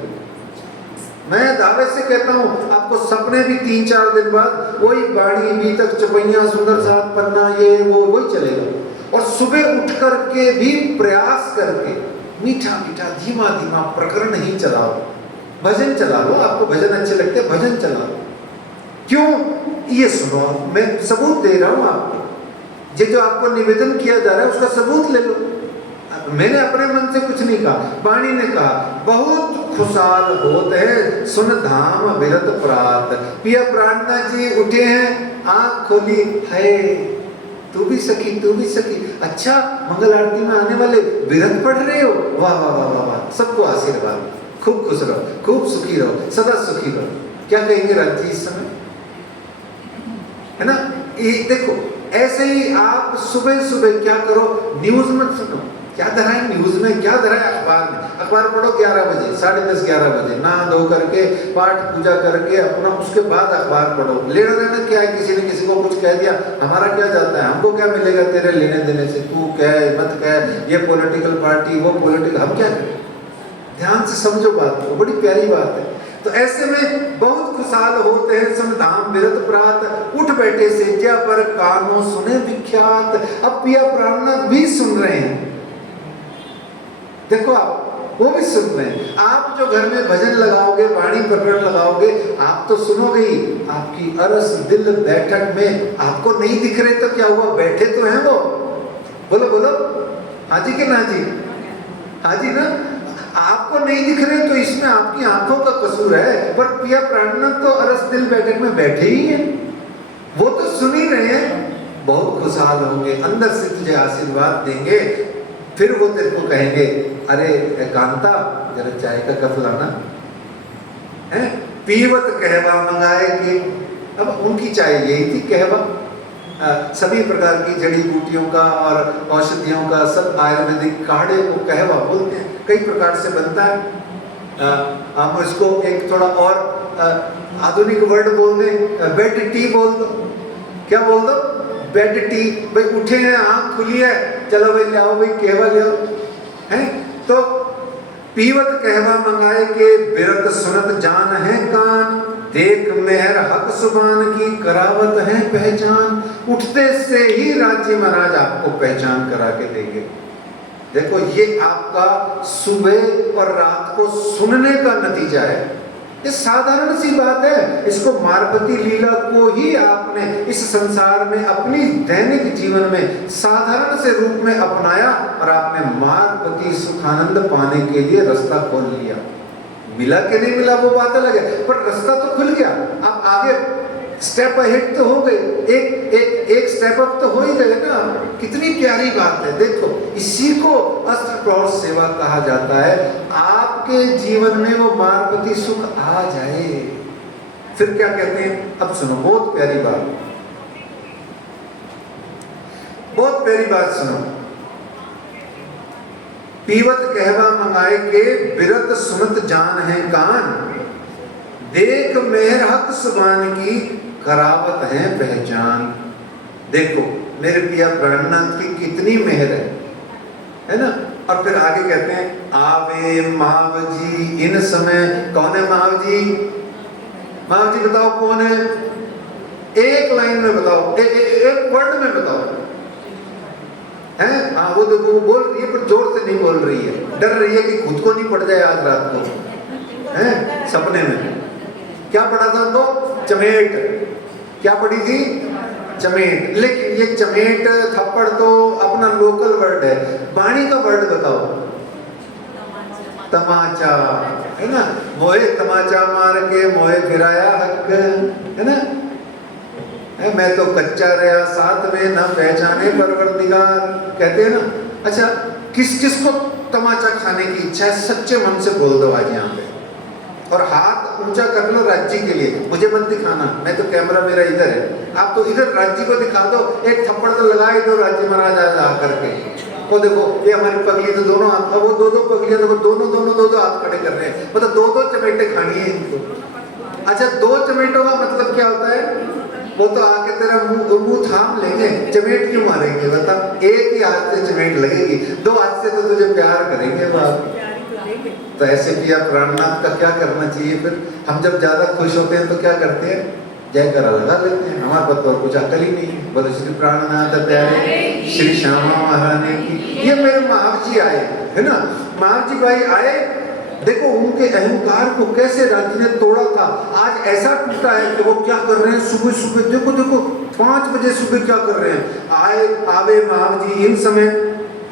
मैं दावे से कहता हूँ आपको सपने भी 3-4 दिन बाद वही वाणी भी तक चौपैया सुंदर साथ पन्ना ये वो वही चलेगा। और सुबह उठ करके भी प्रयास करके मीठा मीठा धीमा धीमा प्रकरण ही चलाओ, भजन चला लो। आपको भजन अच्छे लगते हैं, भजन चला लो। क्यों? ये सुनो, मैं सबूत दे रहा हूं आपको। ये जो आपको निवेदन किया जा रहा है उसका सबूत ले लो। मैंने अपने मन से कुछ नहीं कहा, वाणी ने कहा बहुत खुशहाल होते हैं सुन धाम विरत प्रात। पिया प्रार्थना जी उठे हैं, आंख खोली, है तू भी सखी, तू भी सखी। अच्छा मंगल आरती में आने वाले विरत पढ़ रहे हो, वाह वाह वाह वाह वाह, सबको आशीर्वाद, खूब खुश रहो, खूब सुखी रहो, सदा सुखी रहो। क्या कहेंगे राज जी इस समय, है ना? ये देखो ऐसे ही आप सुबह सुबह क्या करो, न्यूज मत सुनो। क्या धरा है न्यूज में, क्या धरा है अखबार में? अखबार पढ़ो 11 बजे, 10:30 11 बजे, नहा धो करके पाठ पूजा करके अपना, उसके बाद अखबार पढ़ो। लेना देना क्या है, किसी ने किसी को कुछ कह दिया, हमारा क्या जाता है, हमको क्या मिलेगा तेरे लेने देने से? तू कह मत कह, ये पॉलिटिकल पार्टी वो पॉलिटिकल, हम क्या करें? ध्यान से समझो बात को, बड़ी प्यारी बात है। तो ऐसे में बहुत खुशहाल होते हैं सुन धाम विरत प्रात। उठ बैठे सेज्या पर कानों सुने विख्यात। अब पिया प्राणनाथ भी सुन रहे हैं, देखो आप वो भी सुन रहे हैं। आप जो घर में भजन लगाओगे, वाणी प्रकरण लगाओगे, आप तो सुनोगे ही। आपकी अरस दिल बैठक में आपको नहीं दिख रहे तो क्या हुआ, बैठे तो हैं वो। बोलो बोलो, हाँ जी कि ना जी? हाँ जी ना? आपको नहीं दिख रहे तो इसमें आपकी आंखों का कसूर है, पर पिया प्राणनाथ तो अरस दिल बैठक में बैठे ही हैं, वो तो सुन ही रहे हैं। बहुत खुशहाल होंगे, अंदर से तुझे आशीर्वाद देंगे। फिर वो तेरे को कहेंगे, अरे कांता जरा चाय का कप लाना है, पीवत कहवा मंगाए के। अब उनकी चाय यही थी, कहवा। सभी प्रकार की जड़ी बूटियों का और औषधियों का, सब आयुर्वेदिक काढ़े को कहवा बोलते हैं। कई प्रकार से बनता है। हम इसको एक थोड़ा और आधुनिक वर्ड बोल दें, बेड टी बोल दो। क्या बोल दो? Bed tea. भाई उठे हैं, आंख खुली है, चलो भाई ले आओ, भाई कहवा ले आओ, है? तो पीवत कहवा मंगाए के बिरत सुनत जान है कान। देख मेहर हक सुबान की करावत है पहचान। उठते से ही राज्य महाराज आपको पहचान करा के देंगे। देखो ये आपका सुबह और रात को सुनने का नतीजा है। ये साधारण सी बात है। इसको मारपति लीला को ही आपने इस संसार में अपनी दैनिक जीवन में साधारण से रूप में अपनाया और आपने मारपति सुखानंद पाने के लिए रास्ता खोल लिया। मिला कि नहीं मिला वो बात अलग है, पर रास्ता तो खुल गया। आप आगे स्टेप अहेड तो हो गए, एक स्टेप अप तो हो ही गए ना। कितनी प्यारी बात है। देखो इसी को अष्टप्रहर सेवा कहा जाता है। आपके जीवन में वो मारपति सुख आ जाए। फिर क्या कहते हैं, अब सुनो, बहुत प्यारी बात, बहुत प्यारी बात सुनो। पीवत कहवा मंगाए के बिरत सुनत जान है कान। देख मेहर हक सुबान की करावत है पहचान। देखो मेरे पिया प्राणनाथ की कितनी मेहर है ना। और फिर आगे कहते हैं, आवे माव जी इन समय। कौन है माव जी? माव जी बताओ कौन है? एक लाइन में बताओ, एक वर्ड में बताओ। है हाँ, वो देखो वो बोल रही है पर जोर से नहीं बोल रही है, डर रही है कि खुद को नहीं पड़ जाए आज रात को। है सपने में क्या पढ़ा था उनको? चमेट। क्या पढ़ी थी? चमेट। लेकिन ये चमेट थप्पड़ तो अपने अपना लोकल वर्ड है। वाणी का वर्ड बताओ। तमाचा, है ना? मोए तमाचा मार के मोए फिराया हक, है ना? मैं तो कच्चा रहा साथ में ना पहचाने परवरदिगार, कहते हैं ना। अच्छा, किस किस को तमाचा खाने की इच्छा है? सच्चे मन से बोल दो आज यहाँ पे, और हाथ ऊंचा कर लो राज्य के लिए। मुझे मत दिखाना, मैं तो कैमरा मेरा इधर है, आप तो इधर राज्य को दिखा दो। एक थप्पड़ तो लगा ही दो राज्य महाराज आज आ करके। वो देखो, ये हमारी पगली तो दोनों हाथ, वो दो पगलियां देखो, दोनों हाथ खड़े कर रहे हैं, मतलब दो चमेटे खानी है इनको। अच्छा, 2 चमेटों का मतलब क्या होता है? वो तो आके तेरा मुंह थाम लेंगे, चमेट क्यों मारेंगे बता? एक ही हाथ से चमेट लगेगी, 2 हाथ से तो तुझे प्यार करेंगे बाप। तो ऐसे किया प्राणनाथ का क्या करना चाहिए फिर? हम जब ज्यादा खुश होते हैं तो क्या करते हैं? जयकारा लगा लेते हैं। हमारे पास तो कुछ अकल ही नहीं है। बोले श्री प्राणनाथ प्यारे श्री श्यामा महारानी की। ये मेरे महाव जी आए, है ना? महाव जी भाई आए, देखो उनके अहंकार को कैसे राज्य ने तोड़ा था। आज ऐसा टूटा है कि वो क्या कर रहे हैं? सुबह सुबह देखो 5 बजे सुबह क्या कर रहे हैं? आवे महाव जी इन समय।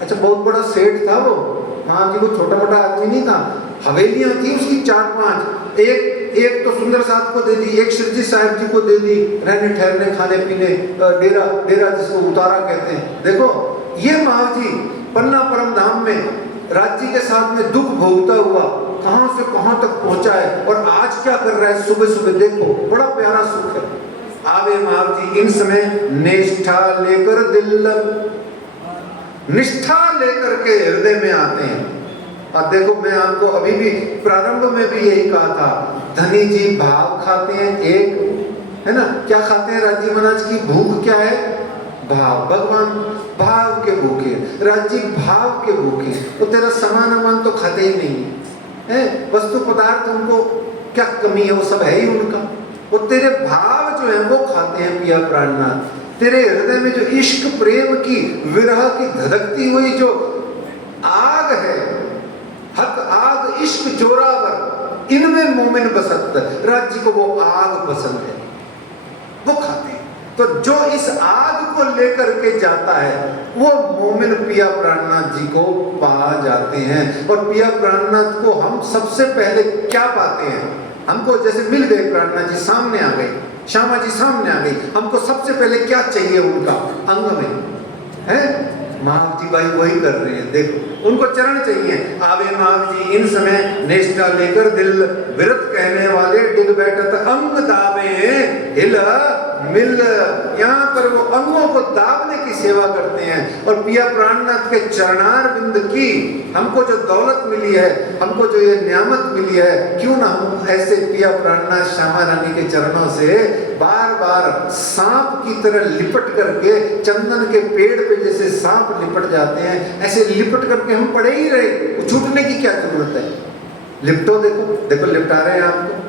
अच्छा, बहुत बड़ा सेठ था वो महाव जी, को छोटा मोटा आदमी नहीं था। हवेलियां थी उसकी 4-5, एक तो सुंदर साथ को दे दी, एक शिवजी साहब जी को दे दी, रहने ठहरने खाने पीने, डेरा जिसको उतारा कहते हैं। देखो ये महाव जी पन्ना परम धाम में राज्य के साथ में दुख भोगता हुआ कहां से कहां तक पहुंचा है, और आज क्या कर रहा है? सुबह सुबह देखो, बड़ा प्यारा सुख है। आवे महाव जी इन समय निष्ठा लेकर दिल, निष्ठा लेकर के हृदय में आते हैं। और देखो, मैं आपको अभी भी प्रारंभ में भी यही कहा था, धनी जी भाव खाते हैं एक, है ना? क्या खाते हैं राज्य महाराज की भूख क्या है? भाव। भगवान भाव के भूखे, राज्य भाव के भूखे। तो तेरा सामान अमान तो खाते ही नहीं है, वस्तु पदार्थ उनको क्या कमी है? वो सब है ही उनका। वो तेरे भाव जो है वो खाते हैं पिया प्राणनाथ। तेरे हृदय में जो इश्क प्रेम की विरह की धधकती हुई जो आग है, हक आग इश्क जोरावर, इनमें मोमिन बसत, राज्य को वो आग पसंद है, वो खाते हैं। तो जो इस आग को लेकर के जाता है वो मोमिन पिया प्राणनाथ जी को पा जाते हैं। और पिया प्राणनाथ को हम सबसे पहले क्या पाते हैं? हमको जैसे मिल गए प्राणनाथ जी, सामने आ गए, श्यामा जी सामने आ गई, हमको सबसे पहले क्या चाहिए? उनका अंग में है। महाव जी भाई वही कर रहे हैं, देखो उनको चरण चाहिए। आवे महाव जी इन समय निष्ठा लेकर दिल, विरत कहने वाले डिग बैठत अंग दावे हिल मिल। यहाँ पर वो अंगों को दाबने की सेवा करते हैं। और पिया प्राणनाथ के चरणार बिंद की हमको जो दौलत मिली है, हमको जो ये नियामत मिली है, क्यों ना हम ऐसे पिया प्राणनाथ श्यामा रानी के चरणों से बार बार सांप की तरह लिपट करके, चंदन के पेड़ पे जैसे सांप लिपट जाते हैं, ऐसे लिपट करके हम पड़े ही रहे। छूटने की क्या जरूरत है? लिपटो, देखो लिपटा रहे हैं आपको।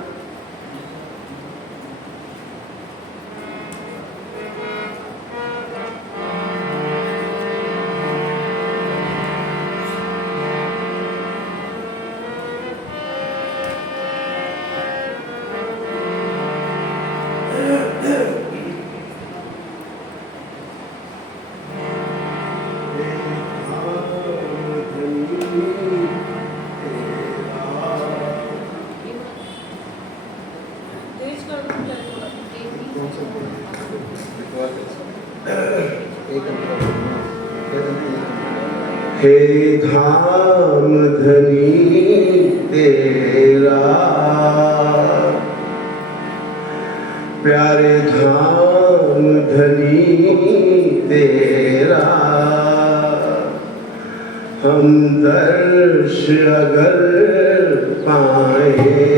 हे धाम धनी तेरा, प्यारे धाम धनी तेरा, हम दर्श अगर पाए